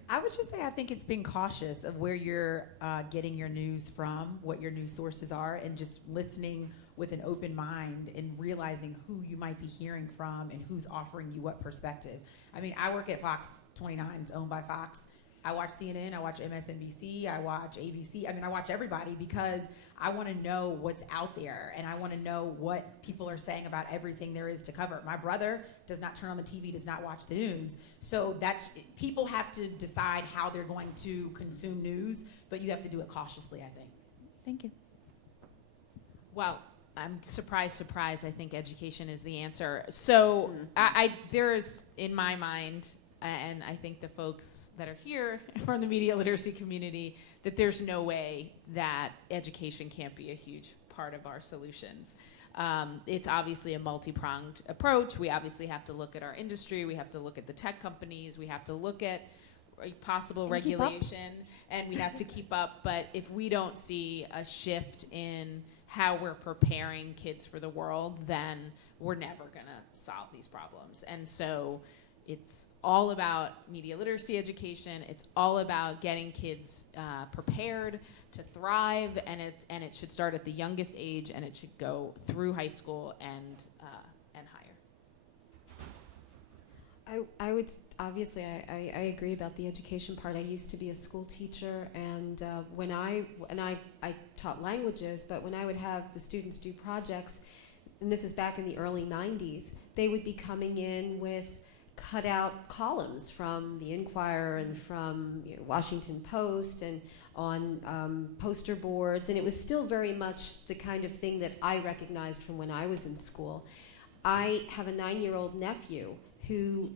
I would just say I think it's being cautious of where you're getting your news from, what your news sources are, and just listening with an open mind and realizing who you might be hearing from and who's offering you what perspective. I mean, I work at Fox 29, it's owned by Fox. I watch CNN, I watch MSNBC, I watch ABC. I mean, I watch everybody because I want to know what's out there, and I want to know what people are saying about everything there is to cover. My brother does not turn on the TV, does not watch the news. So people have to decide how they're going to consume news, but you have to do it cautiously, I think. Thank you. Well, I'm surprised. I think education is the answer. So there's, in my mind, and I think the folks that are here from the media literacy community, that there's no way that education can't be a huge part of our solutions. It's obviously a multi-pronged approach. We obviously have to look at our industry. We have to look at the tech companies. We have to look at possible regulation, and we have to keep up. But if we don't see a shift in how we're preparing kids for the world, then we're never going to solve these problems. And so it's all about media literacy education. It's all about getting kids prepared to thrive, and it should start at the youngest age, and it should go through high school and higher. I would obviously I agree about the education part. I used to be a school teacher, and when I taught languages, but when I would have the students do projects, and this is back in the early 90s, they would be coming in with cut out columns from the Inquirer and from Washington Post and on poster boards, and it was still very much the kind of thing that I recognized from when I was in school. I have a 9-year-old nephew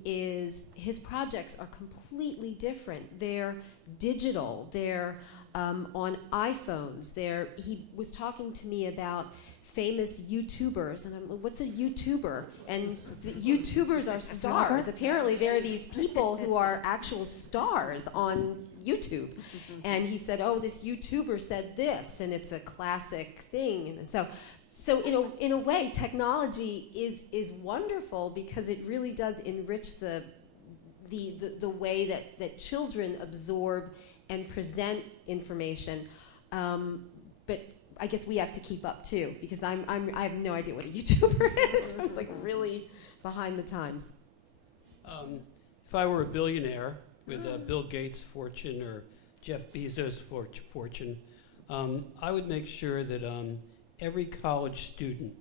his projects are completely different. They're digital, they're on iPhones. He was talking to me about famous YouTubers, and I'm like, what's a YouTuber? And the YouTubers are stars. Apparently there are these people who are actual stars on YouTube. And he said, oh, this YouTuber said this, and it's a classic thing. And so in a way, technology is wonderful because it really does enrich the way that children absorb and present information. But I guess we have to keep up too, because I have no idea what a YouTuber is. I was like really behind the times. If I were a billionaire with Bill Gates' fortune or Jeff Bezos' fortune, I would make sure that every college student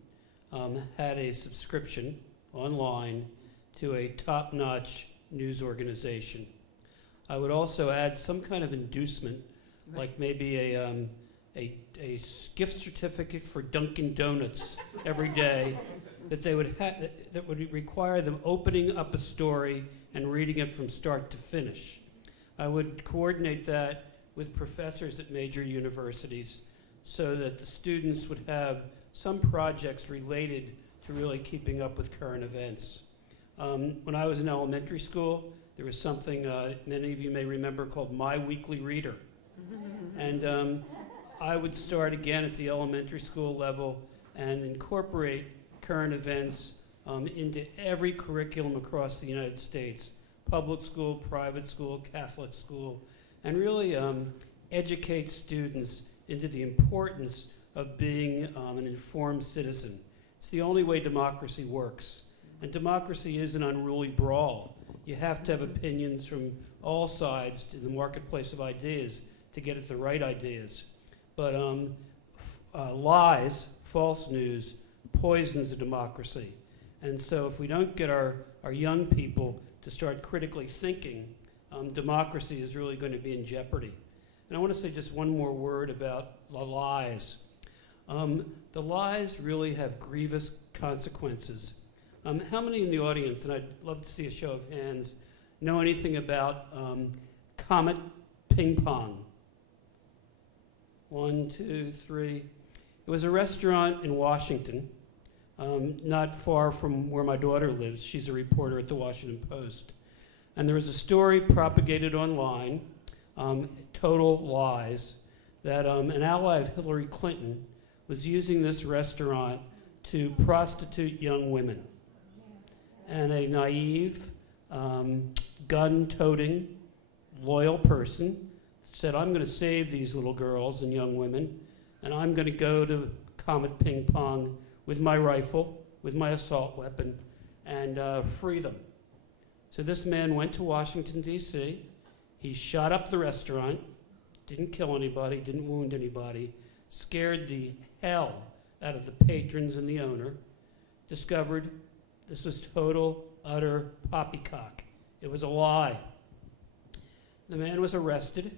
had a subscription online to a top-notch news organization. I would also add some kind of inducement, like maybe a gift certificate for Dunkin' Donuts every day that they would that would require them opening up a story and reading it from start to finish. I would coordinate that with professors at major universities so that the students would have some projects related to really keeping up with current events. When I was in elementary school, there was something many of you may remember called My Weekly Reader. And I would start again at the elementary school level and incorporate current events into every curriculum across the United States, public school, private school, Catholic school, and really educate students into the importance of being an informed citizen. It's the only way democracy works. And democracy is an unruly brawl. You have to have opinions from all sides in the marketplace of ideas to get at the right ideas. But lies, false news, poisons a democracy. And so if we don't get our young people to start critically thinking, democracy is really going to be in jeopardy. And I want to say just one more word about the lies. The lies really have grievous consequences. How many in the audience, and I'd love to see a show of hands, know anything about Comet Ping Pong? 1, 2, 3. It was a restaurant in Washington, not far from where my daughter lives. She's a reporter at the Washington Post. And there was a story propagated online, total lies, that an ally of Hillary Clinton was using this restaurant to prostitute young women. And a naive, gun-toting, loyal person said, I'm going to save these little girls and young women, and I'm going to go to Comet Ping Pong with my rifle, with my assault weapon, and free them. So this man went to Washington, D.C. He shot up the restaurant, didn't kill anybody, didn't wound anybody, scared the hell out of the patrons and the owner, discovered this was total, utter poppycock. It was a lie. The man was arrested.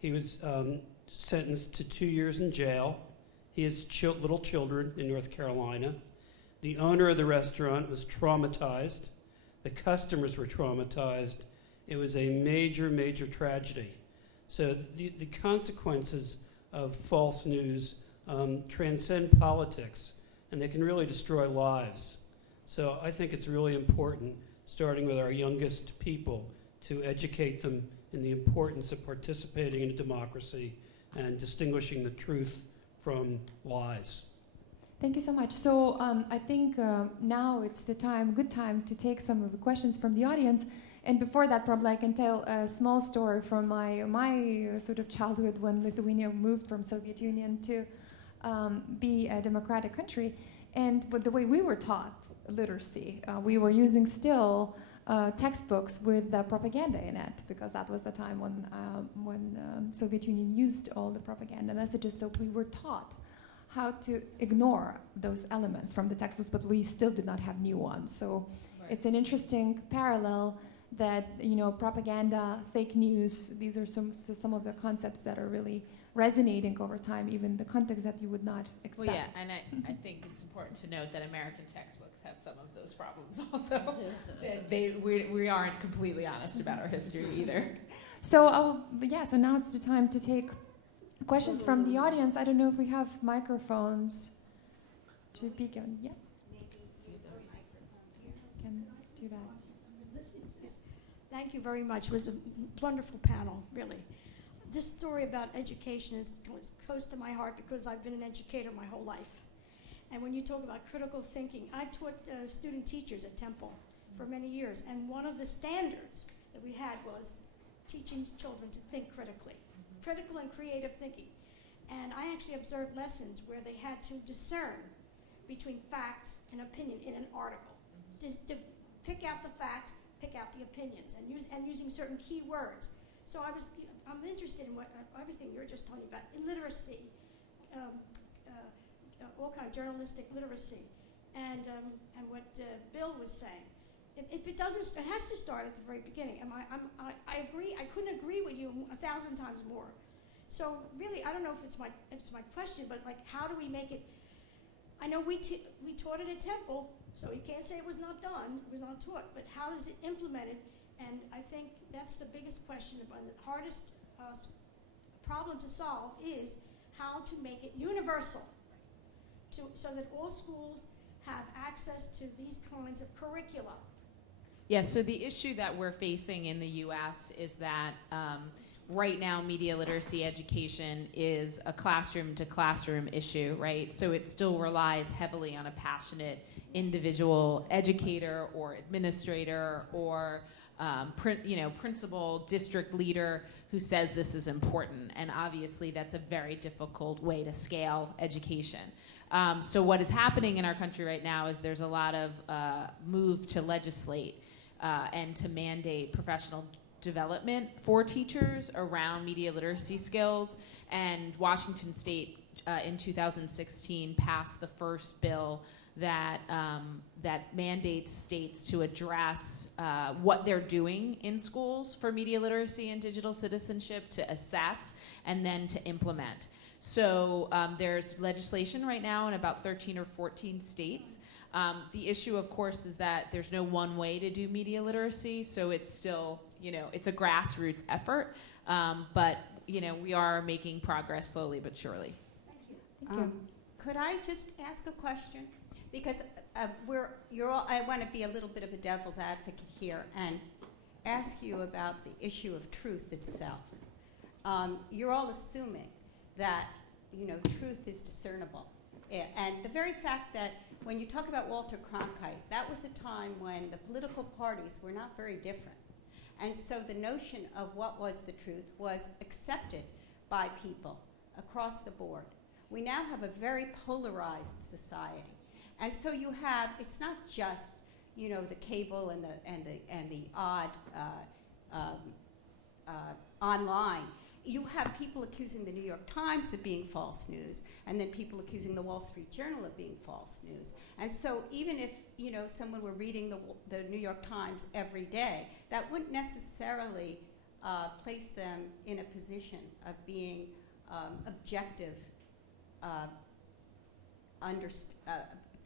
He was sentenced to 2 years in jail. He has little children in North Carolina. The owner of the restaurant was traumatized. The customers were traumatized. It was a major, major tragedy. So the consequences of false news transcend politics, and they can really destroy lives. So I think it's really important, starting with our youngest people, to educate them in the importance of participating in a democracy and distinguishing the truth from lies. Thank you so much. So I think now it's the good time to take some of the questions from the audience. And before that, probably I can tell a small story from my sort of childhood when Lithuania moved from Soviet Union to be a democratic country. And with the way we were taught literacy, we were using still textbooks with propaganda in it, because that was the time when Soviet Union used all the propaganda messages. So we were taught how to ignore those elements from the textbooks, but we still did not have new ones. So it's an interesting parallel that, you know, propaganda, fake news, these are some of the concepts that are really resonating over time, even the context that you would not expect. Well, yeah, and I think it's important to note that American textbooks have some of those problems also. We aren't completely honest about our history either. So, so now it's the time to take questions from the audience. I don't know if we have microphones to be given. Yes? Maybe use the microphone here. Can do that. Thank you very much. It was a wonderful panel, really. This story about education is close to my heart because I've been an educator my whole life. And when you talk about critical thinking, I taught student teachers at Temple for many years, and one of the standards that we had was teaching children to think critically, critical and creative thinking. And I actually observed lessons where they had to discern between fact and opinion in an article. Just to pick out the fact, pick out the opinions, and using certain key words. So I'm interested in everything you're just talking about, in literacy, all kind of journalistic literacy, and what Bill was saying. If it doesn't, it has to start at the very beginning. I agree. I couldn't agree with you 1,000 times more. So really, I don't know if it's my question, but like, how do we make it? I know we taught it at Temple, so you can't say it was not done. It was not taught, but how is it implemented? And I think that's the biggest question, and the hardest problem to solve is how to make it universal, so that all schools have access to these kinds of curricula Yeah, so the issue that we're facing in the U.S. is that right now media literacy education is a classroom-to-classroom issue, right? So it still relies heavily on a passionate individual educator or administrator or principal, district leader who says this is important. And obviously that's a very difficult way to scale education. So what is happening in our country right now is there's a lot of move to legislate and to mandate professional development for teachers around media literacy skills. And Washington State in 2016 passed the first bill that mandates states to address what they're doing in schools for media literacy and digital citizenship, to assess and then to implement. So there's legislation right now in about 13 or 14 states. The issue, of course, is that there's no one way to do media literacy, so it's still, it's a grassroots effort, but, we are making progress slowly but surely. Thank you. Could I just ask a question? Because I want to be a little bit of a devil's advocate here and ask you about the issue of truth itself. You're all assuming that, truth is discernible. And the very fact that when you talk about Walter Cronkite, that was a time when the political parties were not very different. And so the notion of what was the truth was accepted by people across the board. We now have a very polarized society. And so you have, it's not just, the cable and the odd online. You have people accusing the New York Times of being false news, and then people accusing the Wall Street Journal of being false news. And so even if, someone were reading the New York Times every day, that wouldn't necessarily place them in a position of being objective,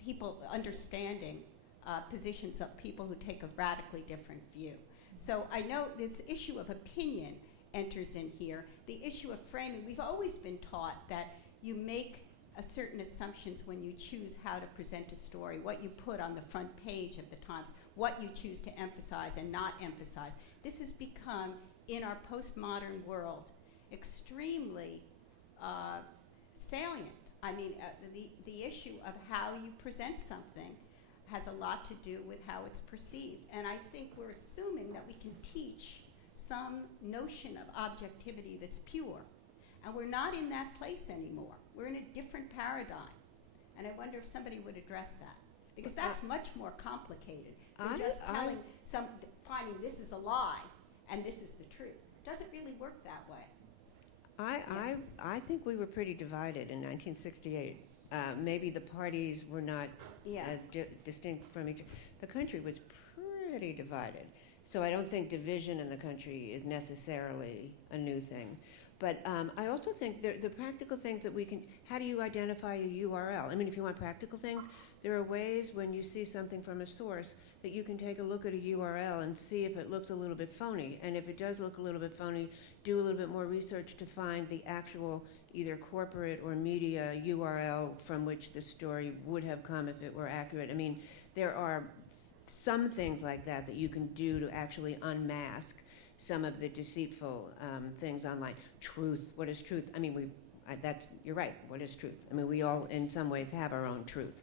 people understanding positions of people who take a radically different view. So I know this issue of opinion enters in here. The issue of framing, we've always been taught that you make certain assumptions when you choose how to present a story, what you put on the front page of the Times, what you choose to emphasize and not emphasize. This has become, in our postmodern world, extremely salient. I mean, the issue of how you present something has a lot to do with how it's perceived. And I think we're assuming that we can teach some notion of objectivity that's pure. And we're not in that place anymore. We're in a different paradigm. And I wonder if somebody would address that. Because that's much more complicated than just finding this is a lie and this is the truth. It doesn't really work that way. I think we were pretty divided in 1968. Maybe the parties were not as distinct from each other. The country was pretty divided. So I don't think division in the country is necessarily a new thing. But I also think the practical things that we can, how do you identify a URL? I mean, if you want practical things, there are ways when you see something from a source that you can take a look at a URL and see if it looks a little bit phony. And if it does look a little bit phony, do a little bit more research to find the actual either corporate or media URL from which the story would have come if it were accurate. I mean, there are some things like that that you can do to actually unmask some of the deceitful things online. Truth, what is truth? I mean, you're right, what is truth? I mean, we all in some ways have our own truth.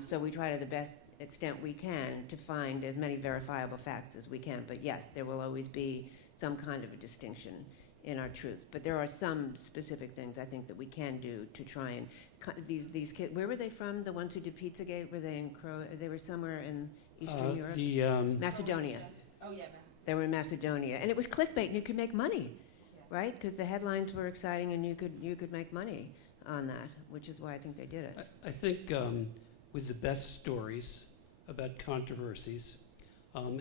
So we try to the best extent we can to find as many verifiable facts as we can. But yes, there will always be some kind of a distinction in our truth. But there are some specific things I think that we can do to try and, these kids, where were they from? The ones who did Pizzagate, were they in they were somewhere in Eastern Europe? Macedonia. Oh, yeah. They were in Macedonia. And it was clickbait, and you could make money, right? Because the headlines were exciting, and you could make money on that, which is why I think they did it. I think with the best stories about controversies,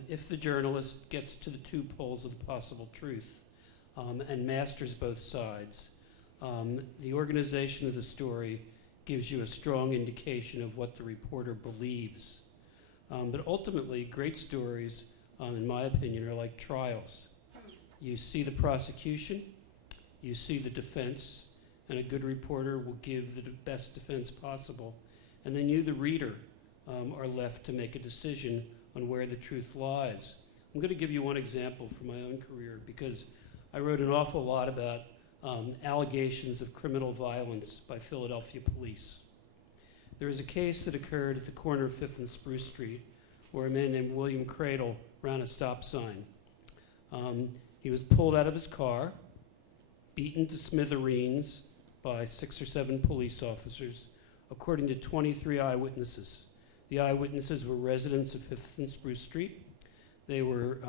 if the journalist gets to the two poles of the possible truth and masters both sides, the organization of the story gives you a strong indication of what the reporter believes. But ultimately, great stories, in my opinion, are like trials. You see the prosecution, you see the defense, and a good reporter will give the best defense possible. And then you, the reader, are left to make a decision on where the truth lies. I'm going to give you one example from my own career because I wrote an awful lot about allegations of criminal violence by Philadelphia police. There was a case that occurred at the corner of 5th and Spruce Street where a man named William Cradle ran a stop sign. He was pulled out of his car, beaten to smithereens by 6 or 7 police officers, according to 23 eyewitnesses. The eyewitnesses were residents of 5th and Spruce Street. They were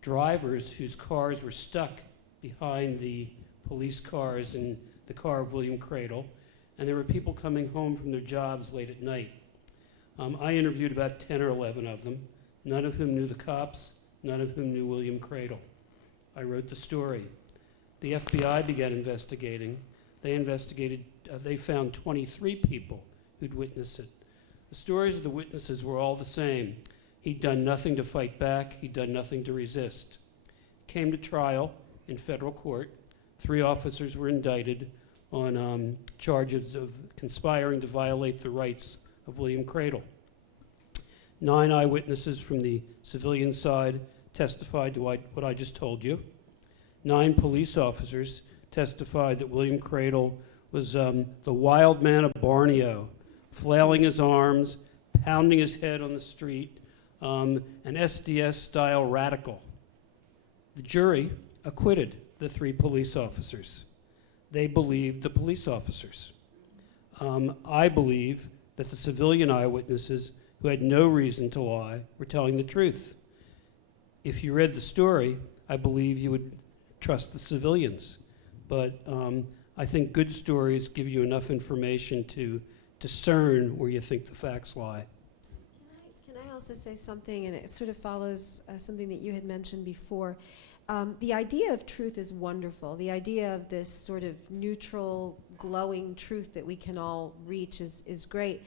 drivers whose cars were stuck behind the police cars in the car of William Cradle, and there were people coming home from their jobs late at night. I interviewed about 10 or 11 of them, none of whom knew the cops, none of whom knew William Cradle. I wrote the story. The FBI began investigating. They found 23 people who'd witnessed it. The stories of the witnesses were all the same. He'd done nothing to fight back. He'd done nothing to resist. Came to trial in federal court. 3 officers were indicted on charges of conspiring to violate the rights of William Cradle. 9 eyewitnesses from the civilian side testified to what I just told you. 9 police officers testified that William Cradle was the wild man of Borneo, flailing his arms, pounding his head on the street, an SDS-style radical. The jury acquitted the 3 police officers. They believed the police officers. I believe that the civilian eyewitnesses who had no reason to lie were telling the truth. If you read the story, I believe you would trust the civilians. But I think good stories give you enough information to discern where you think the facts lie. Can I also say something, and it sort of follows something that you had mentioned before. The idea of truth is wonderful. The idea of this sort of neutral, glowing truth that we can all reach is great.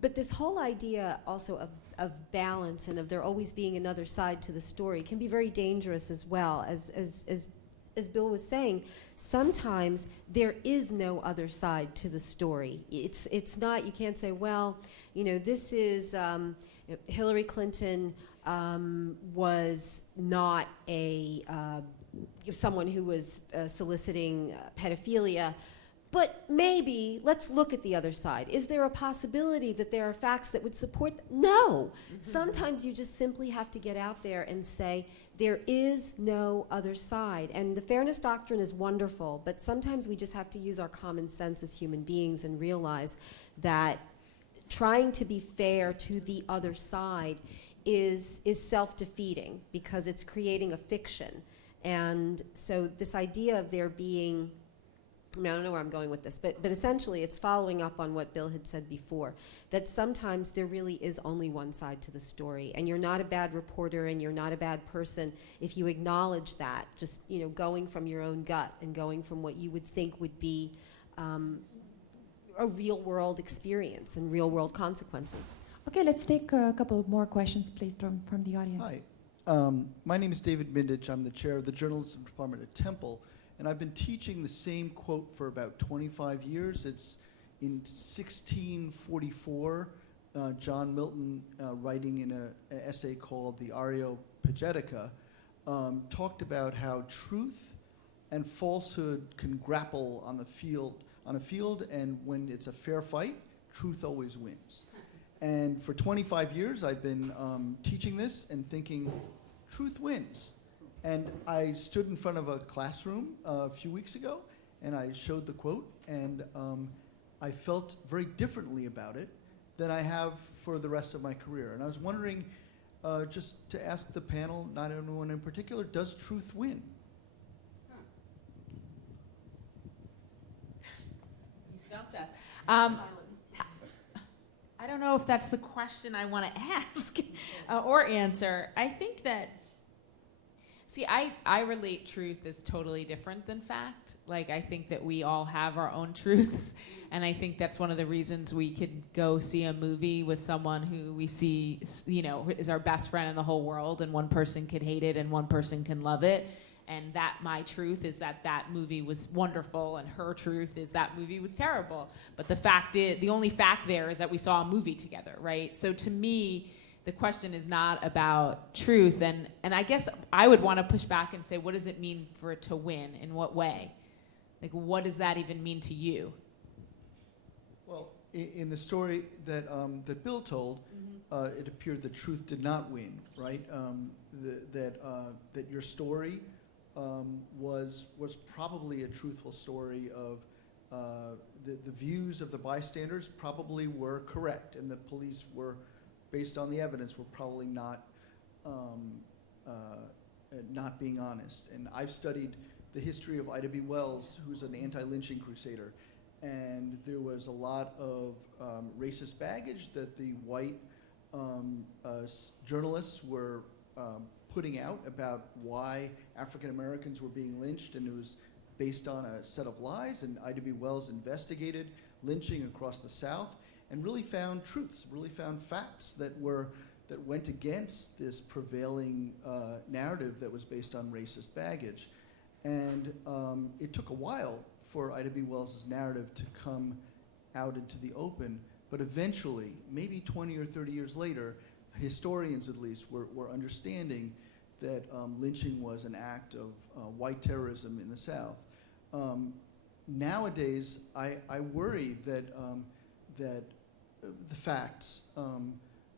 But this whole idea also of balance and of there always being another side to the story can be very dangerous as well. As Bill was saying, sometimes there is no other side to the story. It's not, you can't say, well, you know, this is Hillary Clinton was not someone who was soliciting pedophilia, but maybe let's look at the other side. Is there a possibility that there are facts that would support No. Sometimes you just simply have to get out there and say, there is no other side. And the fairness doctrine is wonderful, but sometimes we just have to use our common sense as human beings and realize that trying to be fair to the other side is self-defeating because it's creating a fiction. And so this idea of there being, I mean, I don't know where I'm going with this, but essentially it's following up on what Bill had said before, that sometimes there really is only one side to the story, and you're not a bad reporter and you're not a bad person if you acknowledge that, just, you know, going from your own gut and going from what you would think would be a real world experience and real world consequences. Okay, let's take a couple more questions, please, from the audience. Hi, my name is David Mindich. I'm the chair of the journalism department at Temple. And I've been teaching the same quote for about 25 years. It's in 1644, John Milton, writing in an essay called the Areopagitica, talked about how truth and falsehood can grapple on a field, and when it's a fair fight, truth always wins. And for 25 years, I've been teaching this and thinking, truth wins. And I stood in front of a classroom a few weeks ago, and I showed the quote, and I felt very differently about it than I have for the rest of my career. And I was wondering, just to ask the panel, not anyone in particular, does truth win? You stumped us. I don't know if that's the question I want to ask or answer. I think that, I relate truth as totally different than fact. Like, I think that we all have our own truths, and I think that's one of the reasons we could go see a movie with someone who we see, you know, is our best friend in the whole world, and one person can hate it and one person can love it. And that my truth is that that movie was wonderful, and her truth is that movie was terrible. But the fact is, the only fact there is that we saw a movie together, right? So to me, the question is not about truth. And I guess I would want to push back and say, what does it mean for it to win? In what way? Like, what does that even mean to you? Well, in the story that that Bill told, it appeared that truth did not win, right? That your story was probably a truthful story of the views of the bystanders probably were correct, and the police were, based on the evidence, were probably not being honest. And I've studied the history of Ida B. Wells, who's an anti-lynching crusader, and there was a lot of racist baggage that the white journalists were putting out about why African Americans were being lynched, and it was based on a set of lies. And Ida B. Wells investigated lynching across the South and really found truths, really found facts that went against this prevailing narrative that was based on racist baggage. And it took a while for Ida B. Wells' narrative to come out into the open, but eventually, maybe 20 or 30 years later, historians at least were understanding that lynching was an act of white terrorism in the South. Nowadays, I worry that the facts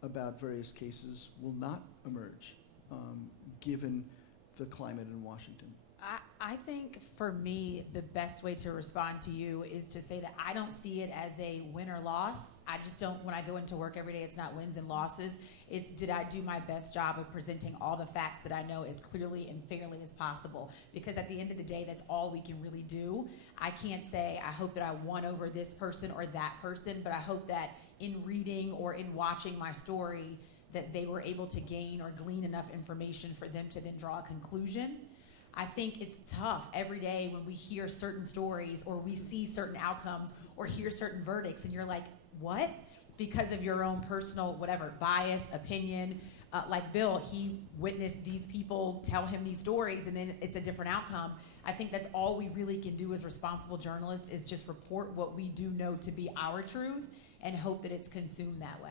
about various cases will not emerge, given the climate in Washington. I think for me, the best way to respond to you is to say that I don't see it as a win or loss. I just don't, when I go into work every day, it's not wins and losses. It's, did I do my best job of presenting all the facts that I know as clearly and fairly as possible? Because at the end of the day, that's all we can really do. I can't say, I hope that I won over this person or that person, but I hope that in reading or in watching my story, that they were able to gain or glean enough information for them to then draw a conclusion. I think it's tough every day when we hear certain stories or we see certain outcomes or hear certain verdicts and you're like, what? Because of your own personal, whatever, bias, opinion. Like Bill, he witnessed these people tell him these stories and then it's a different outcome. I think that's all we really can do as responsible journalists is just report what we do know to be our truth and hope that it's consumed that way.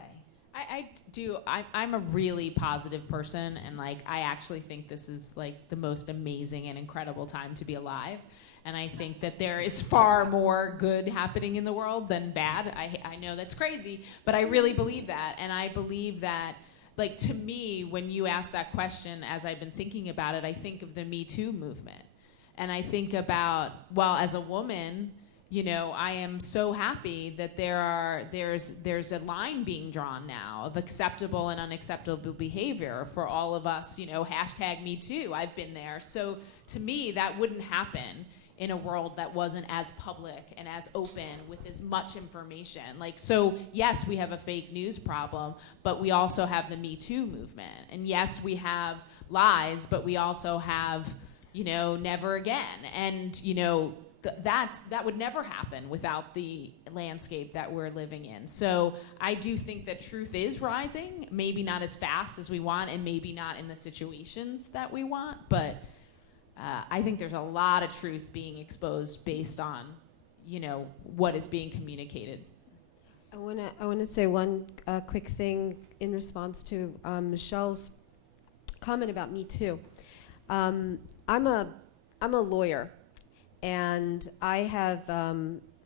I'm a really positive person, and like I actually think this is like the most amazing and incredible time to be alive. And I think that there is far more good happening in the world than bad. I know that's crazy, but I really believe that. And I believe that, like, to me, when you ask that question, as I've been thinking about it, I think of the Me Too movement. And I think about, well, as a woman, you know, I am so happy that there's a line being drawn now of acceptable and unacceptable behavior for all of us, you know, hashtag Me Too. I've been there. So to me, that wouldn't happen in a world that wasn't as public and as open with as much information. Like, so yes, we have a fake news problem, but we also have the Me Too movement. And yes, we have lies, but we also have, you know, never again. And, you know, that would never happen without the landscape that we're living in. So I do think that truth is rising, maybe not as fast as we want and maybe not in the situations that we want, but I think there's a lot of truth being exposed based on, you know, what is being communicated. I want to say one quick thing in response to Michelle's comment about Me Too. I'm a lawyer. And I have,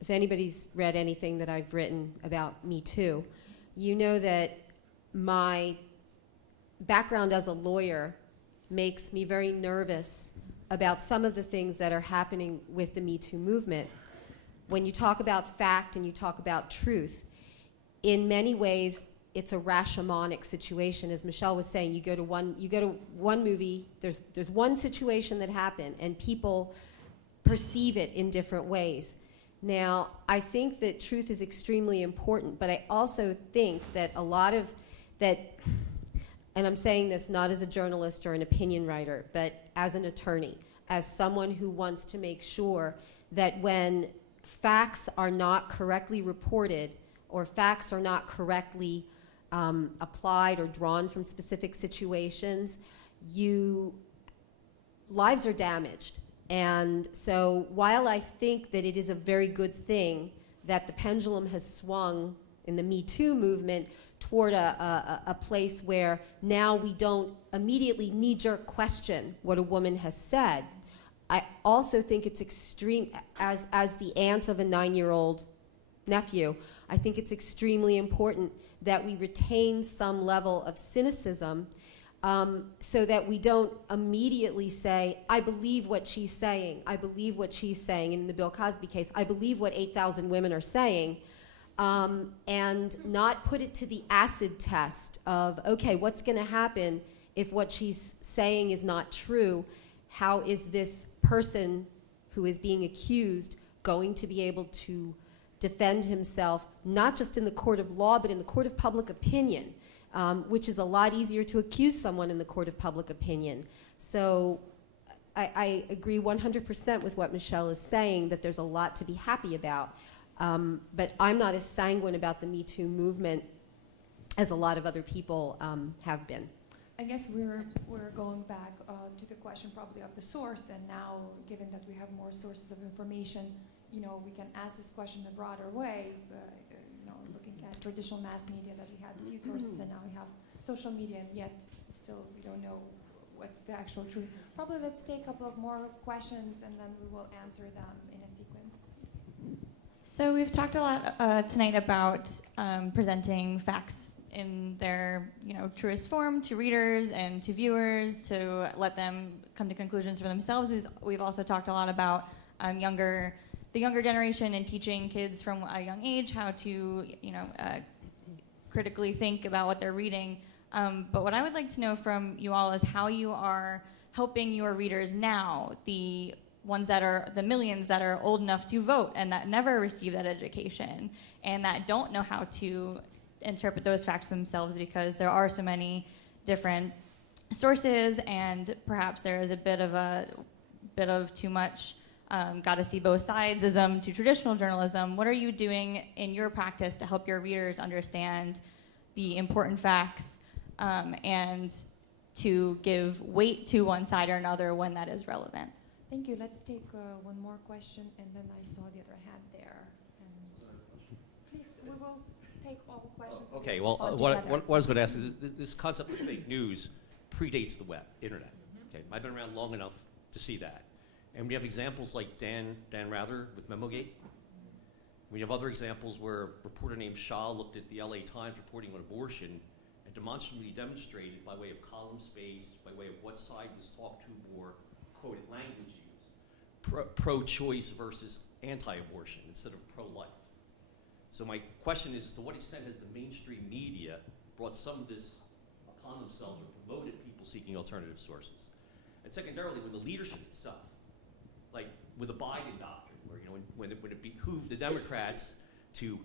if anybody's read anything that I've written about Me Too, you know that my background as a lawyer makes me very nervous about some of the things that are happening with the Me Too movement. When you talk about fact and you talk about truth, in many ways, it's a Rashomonic situation. As Michelle was saying, you go to one movie, there's one situation that happened, and people perceive it in different ways. Now, I think that truth is extremely important, but I also think that a lot of that, and I'm saying this not as a journalist or an opinion writer, but as an attorney, as someone who wants to make sure that when facts are not correctly reported or facts are not correctly applied or drawn from specific situations, lives are damaged. And so while I think that it is a very good thing that the pendulum has swung in the Me Too movement toward a place where now we don't immediately knee-jerk question what a woman has said. I also think it's extreme, as the aunt of a 9-year-old nephew, I think it's extremely important that we retain some level of cynicism so that we don't immediately say, I believe what she's saying. I believe what she's saying. In the Bill Cosby case, I believe what 8,000 women are saying, and not put it to the acid test of, okay, what's going to happen if what she's saying is not true? How is this person who is being accused going to be able to defend himself, not just in the court of law, but in the court of public opinion, which is a lot easier to accuse someone in the court of public opinion. So I agree 100% with what Michelle is saying, that there's a lot to be happy about. But I'm not as sanguine about the Me Too movement as a lot of other people have been. I guess we're going back to the question probably of the source, and now given that we have more sources of information, we can ask this question in a broader way. Looking at traditional mass media, that we had a few sources, and now we have social media, and yet still we don't know what's the actual truth. Probably let's take a couple of more questions, and then we will answer them in a sequence. So we've talked a lot tonight about presenting facts in their truest form to readers and to viewers, to let them come to conclusions for themselves. We've also talked a lot about the younger generation and teaching kids from a young age how to critically think about what they're reading. But what I would like to know from you all is how you are helping your readers now, the ones that are the millions that are old enough to vote and that never receive that education and that don't know how to interpret those facts themselves, because there are so many different sources, and perhaps there is a bit of too much got to see both sidesism to traditional journalism. What are you doing in your practice to help your readers understand the important facts and to give weight to one side or another when that is relevant? Thank you. Let's take one more question, and then I saw the other hand there. And please, we will take all questions. Okay, well, what I was going to ask is this concept of fake news predates the web, internet. Okay, I've been around long enough to see that. And we have examples like Dan Rather with MemoGate. We have other examples where a reporter named Shah looked at the LA Times reporting on abortion and demonstrably demonstrated by way of column space, by way of what side was talked to or quoted language used, pro-choice versus anti-abortion instead of pro-life. So my question is, to what extent has the mainstream media brought some of this upon themselves or promoted people seeking alternative sources? And secondarily, when the leadership itself, like with the Biden doctrine, where when it behooved the Democrats to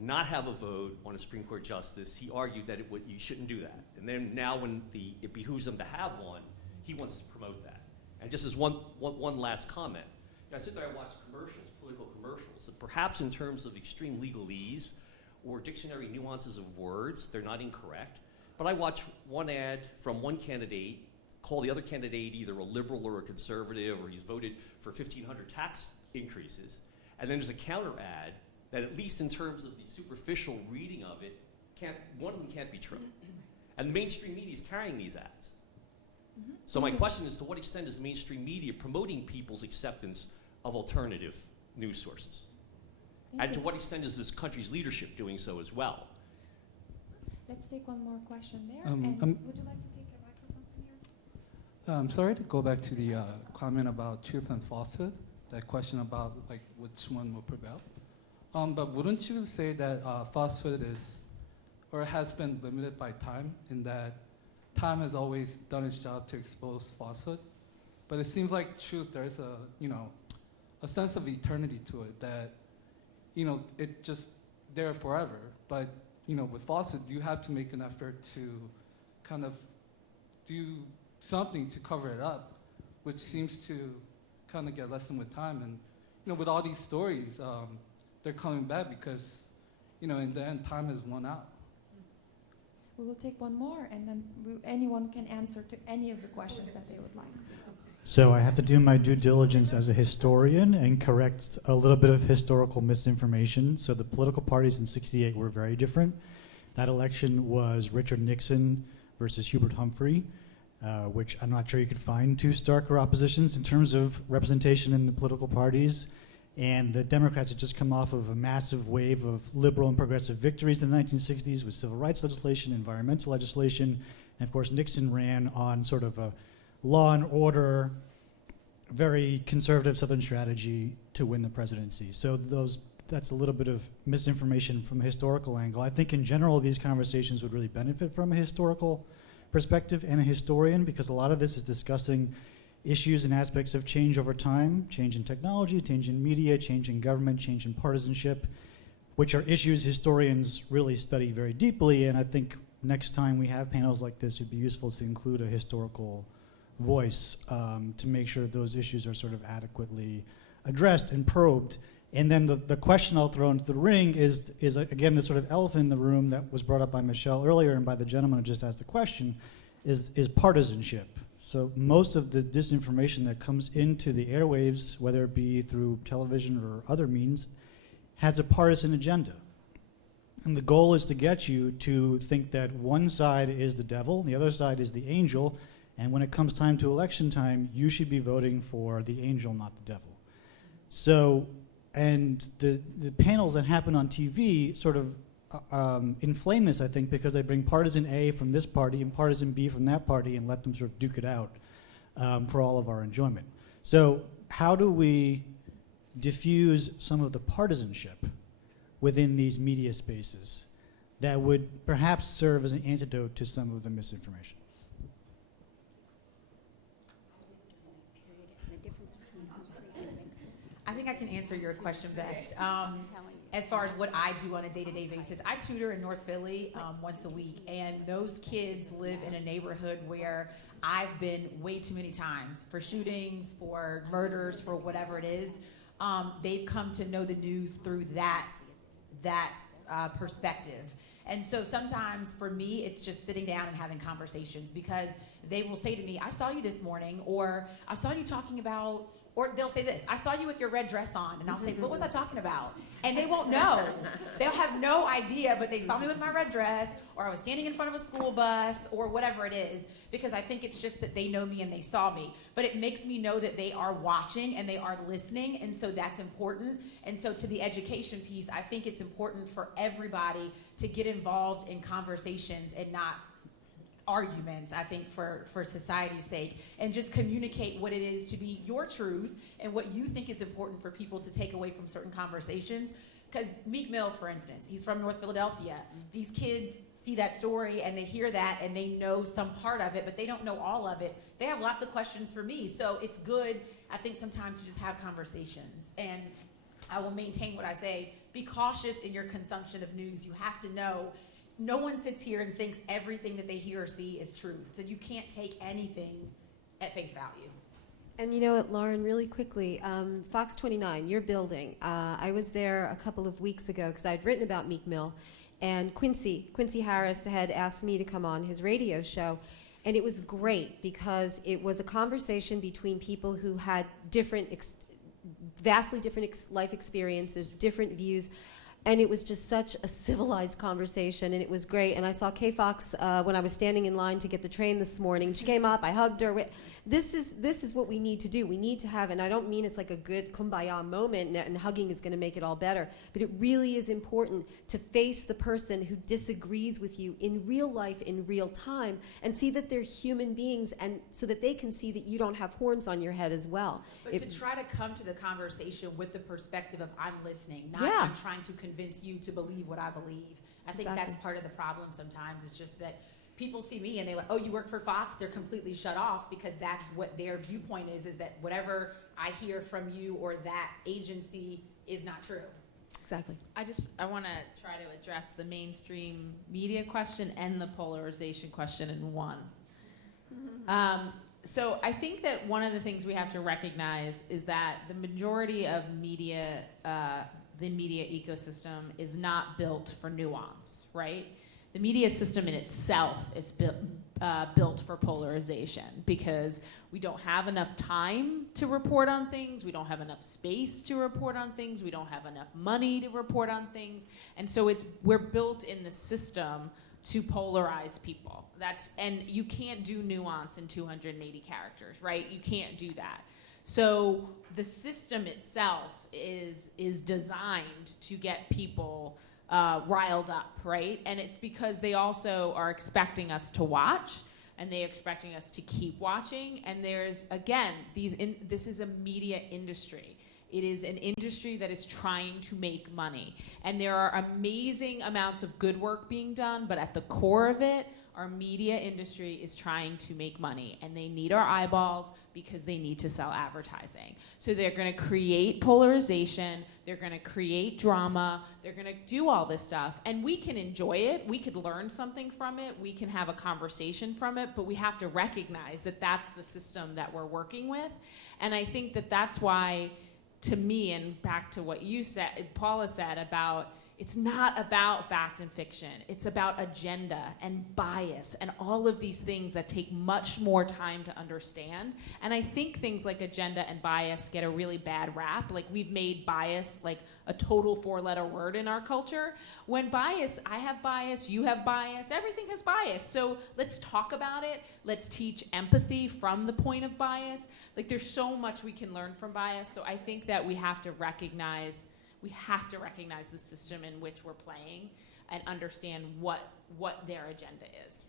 not have a vote on a Supreme Court justice, he argued that you shouldn't do that. And then now when it behooves them to have one, he wants to promote that. And just as one last comment, I sit there and watch commercials, political commercials, that perhaps in terms of extreme legalese or dictionary nuances of words, they're not incorrect. But I watch one ad from one candidate call the other candidate either a liberal or a conservative, or he's voted for 1,500 tax increases. And then there's a counter ad that, at least in terms of the superficial reading of it, one of them can't be true. And the mainstream media is carrying these ads. Mm-hmm. So my question is, to what extent is the mainstream media promoting people's acceptance of alternative news sources? And to what extent is this country's leadership doing so as well? Let's take one more question there. And would you like to take a microphone from here? I'm sorry to go back to the comment about truth and falsehood, that question about which one will prevail. But wouldn't you say that falsehood is, or has been limited by time, in that time has always done its job to expose falsehood? But it seems like truth, there's a sense of eternity to it, that it just there forever. But with falsehood, you have to make an effort to kind of do something to cover it up, which seems to kind of get lessened with time. And with all these stories, they're coming back because in the end, time has won out. We will take one more, and then anyone can answer to any of the questions that they would like. So I have to do my due diligence as a historian and correct a little bit of historical misinformation. So the political parties in '68 were very different. That election was Richard Nixon versus Hubert Humphrey, which I'm not sure you could find two starker oppositions in terms of representation in the political parties. And the Democrats had just come off of a massive wave of liberal and progressive victories in the 1960s with civil rights legislation, environmental legislation, and of course Nixon ran on sort of a law and order, very conservative Southern strategy to win the presidency. So that's a little bit of misinformation from a historical angle. I think in general these conversations would really benefit from a historical perspective and a historian, because a lot of this is discussing issues and aspects of change over time, change in technology, change in media, change in government, change in partisanship, which are issues historians really study very deeply. And I think next time we have panels like this, it'd be useful to include a historical voice to make sure those issues are sort of adequately addressed and probed. And then the question I'll throw into the ring is again, the sort of elephant in the room that was brought up by Michelle earlier and by the gentleman who just asked the question, is partisanship. So most of the disinformation that comes into the airwaves, whether it be through television or other means, has a partisan agenda. And the goal is to get you to think that one side is the devil, the other side is the angel, and when it comes time to election time, you should be voting for the angel, not the devil. So, and the panels that happen on TV sort of inflame this, I think, because they bring partisan A from this party and partisan B from that party and let them sort of duke it out for all of our enjoyment. So how do we diffuse some of the partisanship within these media spaces that would perhaps serve as an antidote to some of the misinformation? I think I can answer your question best. As far as what I do on a day-to-day basis, I tutor in North Philly once a week, and those kids live in a neighborhood where I've been way too many times for shootings, for murders, for whatever it is. They've come to know the news through that perspective. And so sometimes for me, it's just sitting down and having conversations, because they will say to me, I saw you this morning, or I saw you talking about, or they'll say this, I saw you with your red dress on, and I'll say, what was I talking about? And they won't know. They'll have no idea, but they saw me with my red dress, or I was standing in front of a school bus, or whatever it is, because I think it's just that they know me and they saw me. But it makes me know that they are watching and they are listening, and so that's important. And so to the education piece, I think it's important for everybody to get involved in conversations and not arguments, I think, for society's sake, and just communicate what it is to be your truth and what you think is important for people to take away from certain conversations. Because Meek Mill, for instance, he's from North Philadelphia. These kids see that story and they hear that and they know some part of it, but they don't know all of it. They have lots of questions for me, so it's good, I think, sometimes to just have conversations. And I will maintain what I say, be cautious in your consumption of news. You have to know no one sits here and thinks everything that they hear or see is truth. So you can't take anything at face value. And you know what, Lauren, really quickly, Fox 29, your building, I was there a couple of weeks ago because I'd written about Meek Mill, and Quincy Harris had asked me to come on his radio show, and it was great because it was a conversation between people who had vastly different life experiences, different views. And it was just such a civilized conversation, and it was great. And I saw Kay Fox when I was standing in line to get the train this morning. She came up, I hugged her. This is what we need to do. We need to have, and I don't mean it's like a good kumbaya moment and hugging is going to make it all better, but it really is important to face the person who disagrees with you in real life, in real time, and see that they're human beings, and so that they can see that you don't have horns on your head as well. But to try to come to the conversation with the perspective of I'm listening, not Yeah. I'm trying to convince you to believe what I believe. I think Exactly. that's part of the problem sometimes. It's just that people see me and they're like, oh, you work for Fox? They're completely shut off because that's what their viewpoint is that whatever I hear from you or that agency is not true. Exactly. I want to try to address the mainstream media question and the polarization question in one. So I think that one of the things we have to recognize is that the majority of media, the media ecosystem is not built for nuance, right? The media system in itself is built, built for polarization, because we don't have enough time to report on things, we don't have enough space to report on things, we don't have enough money to report on things, and so we're built in the system to polarize people. And you can't do nuance in 280 characters, right? You can't do that. So the system itself is designed to get people riled up, right? And it's because they also are expecting us to watch, and they're expecting us to keep watching. And there's, again, this is a media industry. It is an industry that is trying to make money. And there are amazing amounts of good work being done, but at the core of it, our media industry is trying to make money, and they need our eyeballs because they need to sell advertising. So they're going to create polarization, they're going to create drama, they're going to do all this stuff, and we can enjoy it, we could learn something from it, we can have a conversation from it, but we have to recognize that that's the system that we're working with. And I think that that's why, to me, and back to what you said, Paula said about, it's not about fact and fiction. It's about agenda and bias and all of these things that take much more time to understand. And I think things like agenda and bias get a really bad rap. Like, we've made bias like a total 4-letter word in our culture. When bias, I have bias, you have bias, everything has bias. So let's talk about it. Let's teach empathy from the point of bias. Like, there's so much we can learn from bias. So I think that we have to recognize the system in which we're playing and understand what their agenda is.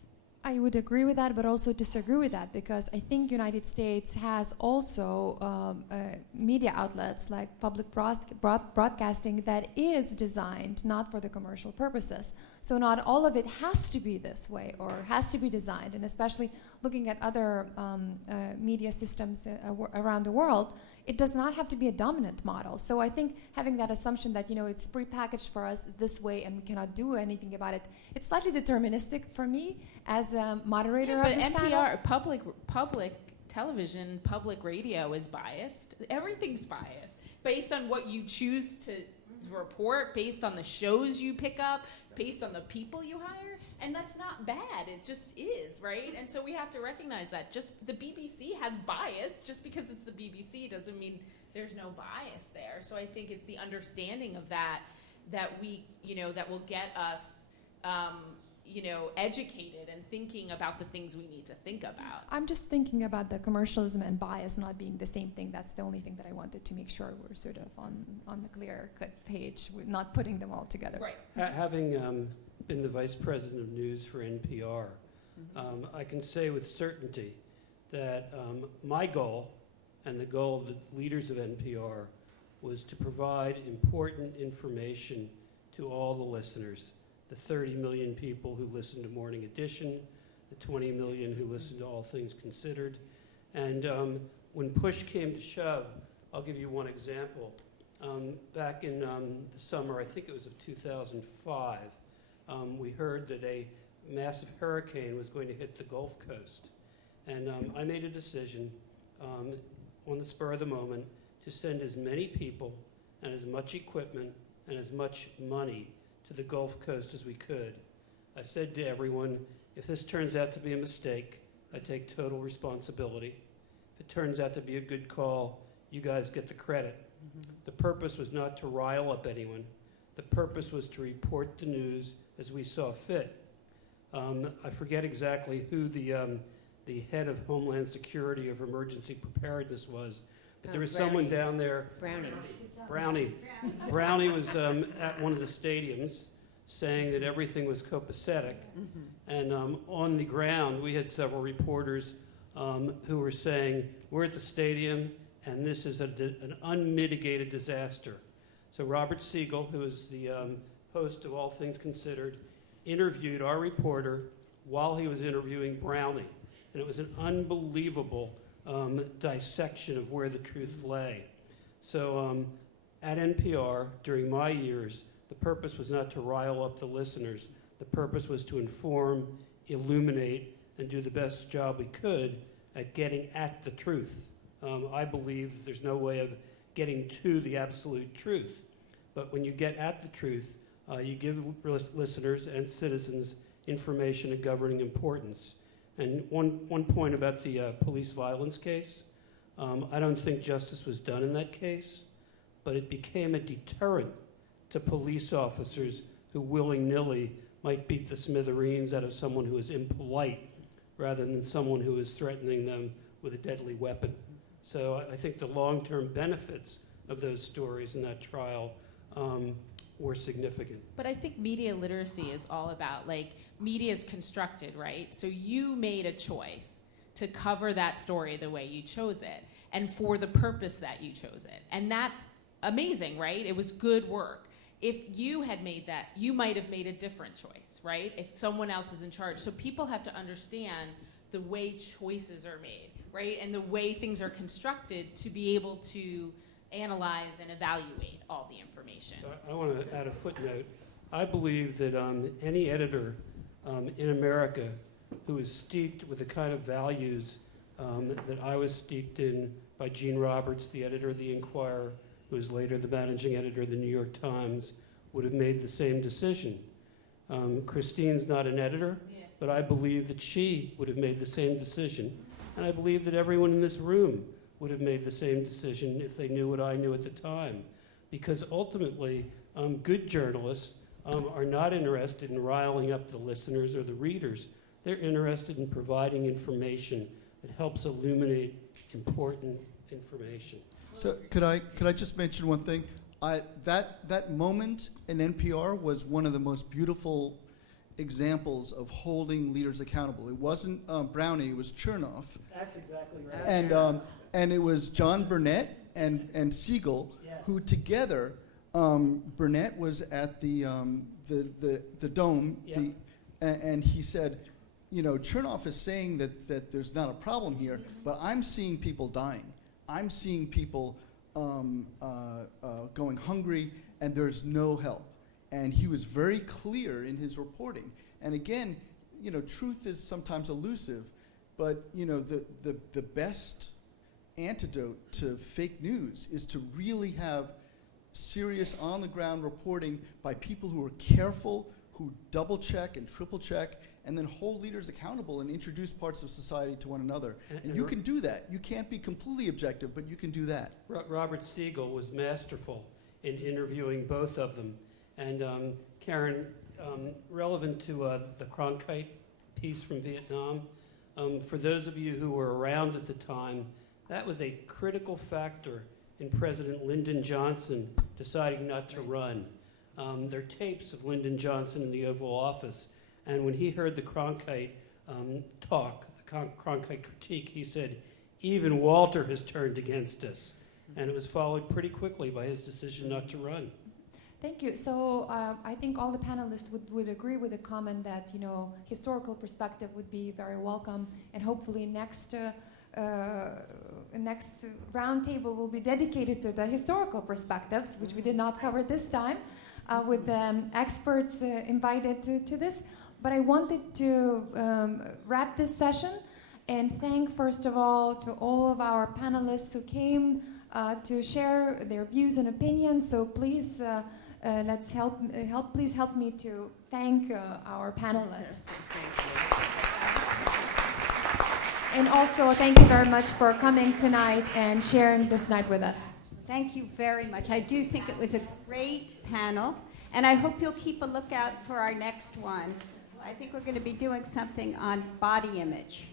I would agree with that, but also disagree with that, because I think United States has also media outlets like public broadcasting that is designed not for the commercial purposes. So not all of it has to be this way or has to be designed, and especially looking at other media systems around the world, it does not have to be a dominant model. So I think having that assumption that, it's prepackaged for us this way and we cannot do anything about it, it's slightly deterministic for me as a moderator of this panel. But NPR, public television, public radio is biased. Everything's biased based on what you choose to report, based on the shows you pick up, based on the people you hire, and that's not bad. It just is, right? And so we have to recognize that. Just the BBC has bias. Just because it's the BBC doesn't mean there's no bias there. So I think it's the understanding of that we, that will get us, educated and thinking about the things we need to think about. I'm just thinking about the commercialism and bias not being the same thing. That's the only thing that I wanted to make sure we're sort of on the clear-cut page, with not putting them all together. Right. Having been the vice president of news for NPR, I can say with certainty that my goal and the goal of the leaders of NPR was to provide important information to all the listeners, the 30 million people who listen to Morning Edition, the 20 million who listen to All Things Considered. And when push came to shove, I'll give you one example. Back in the summer, I think it was of 2005, we heard that a massive hurricane was going to hit the Gulf Coast. And I made a decision on the spur of the moment to send as many people and as much equipment and as much money to the Gulf Coast as we could. I said to everyone, if this turns out to be a mistake, I take total responsibility. If it turns out to be a good call, you guys get the credit. The purpose was not to rile up anyone. The purpose was to report the news as we saw fit. I forget exactly who the head of Homeland Security of Emergency Preparedness was, but there was someone down there. Brownie was at one of the stadiums saying that everything was copacetic. And on the ground, we had several reporters who were saying, we're at the stadium, and this is an unmitigated disaster. So Robert Siegel, who is the host of All Things Considered, interviewed our reporter while he was interviewing Brownie. And it was an unbelievable dissection of where the truth lay. So at NPR, during my years, the purpose was not to rile up the listeners. The purpose was to inform, illuminate, and do the best job we could at getting at the truth. I believe that there's no way of getting to the absolute truth. But when you get at the truth, you give listeners and citizens information of governing importance. And one point about the police violence case, I don't think justice was done in that case, but it became a deterrent to police officers who willy-nilly might beat the smithereens out of someone who is impolite rather than someone who is threatening them with a deadly weapon. So I think the long-term benefits of those stories in that trial were significant. But I think media literacy is all about, like, media is constructed, right? So you made a choice to cover that story the way you chose it and for the purpose that you chose it. And that's amazing, right? It was good work. If you had made that, you might have made a different choice, right? If someone else is in charge. So people have to understand the way choices are made, right? And the way things are constructed to be able to analyze and evaluate all the information. I want to add a footnote. I believe that any editor in America who is steeped with the kind of values that I was steeped in by Gene Roberts, the editor of the Inquirer, who was later the managing editor of the New York Times, would have made the same decision. Christine's not an editor, but I believe that she would have made the same decision. And I believe that everyone in this room would have made the same decision if they knew what I knew at the time. Because ultimately, good journalists are not interested in riling up the listeners or the readers. They're interested in providing information that helps illuminate important information. So could I just mention one thing? That moment in NPR was one of the most beautiful examples of holding leaders accountable. It wasn't Brownie, it was Chernoff. That's exactly right. And it was John Burnett and Siegel, Yes. who together, Burnett was at the Dome, Yep. and he said, you know, Chernoff is saying that there's not a problem here, but I'm seeing people dying. I'm seeing people going hungry, and there's no help. And he was very clear in his reporting. And again, you know, truth is sometimes elusive, but you know, the best antidote to fake news is to really have serious on-the-ground reporting by people who are careful, who double-check and triple-check, and then hold leaders accountable and introduce parts of society to one another. And you can do that. You can't be completely objective, but you can do that. Robert Siegel was masterful in interviewing both of them. And Karen, relevant to the Cronkite piece from Vietnam, for those of you who were around at the time, that was a critical factor in President Lyndon Johnson deciding not to run. There are tapes of Lyndon Johnson in the Oval Office, and when he heard the Cronkite talk, the Cronkite critique, he said, "Even Walter has turned against us." And it was followed pretty quickly by his decision not to run. Thank you. So I think all the panelists would agree with the comment that, you know, historical perspective would be very welcome, and hopefully next roundtable will be dedicated to the historical perspectives, which we did not cover this time, with experts invited to this. But I wanted to wrap this session and thank, first of all, to all of our panelists who came to share their views and opinions. So please, please help me to thank our panelists. And also, thank you very much for coming tonight and sharing this night with us. Thank you very much. I do think it was a great panel, and I hope you'll keep a lookout for our next one. I think we're going to be doing something on body image.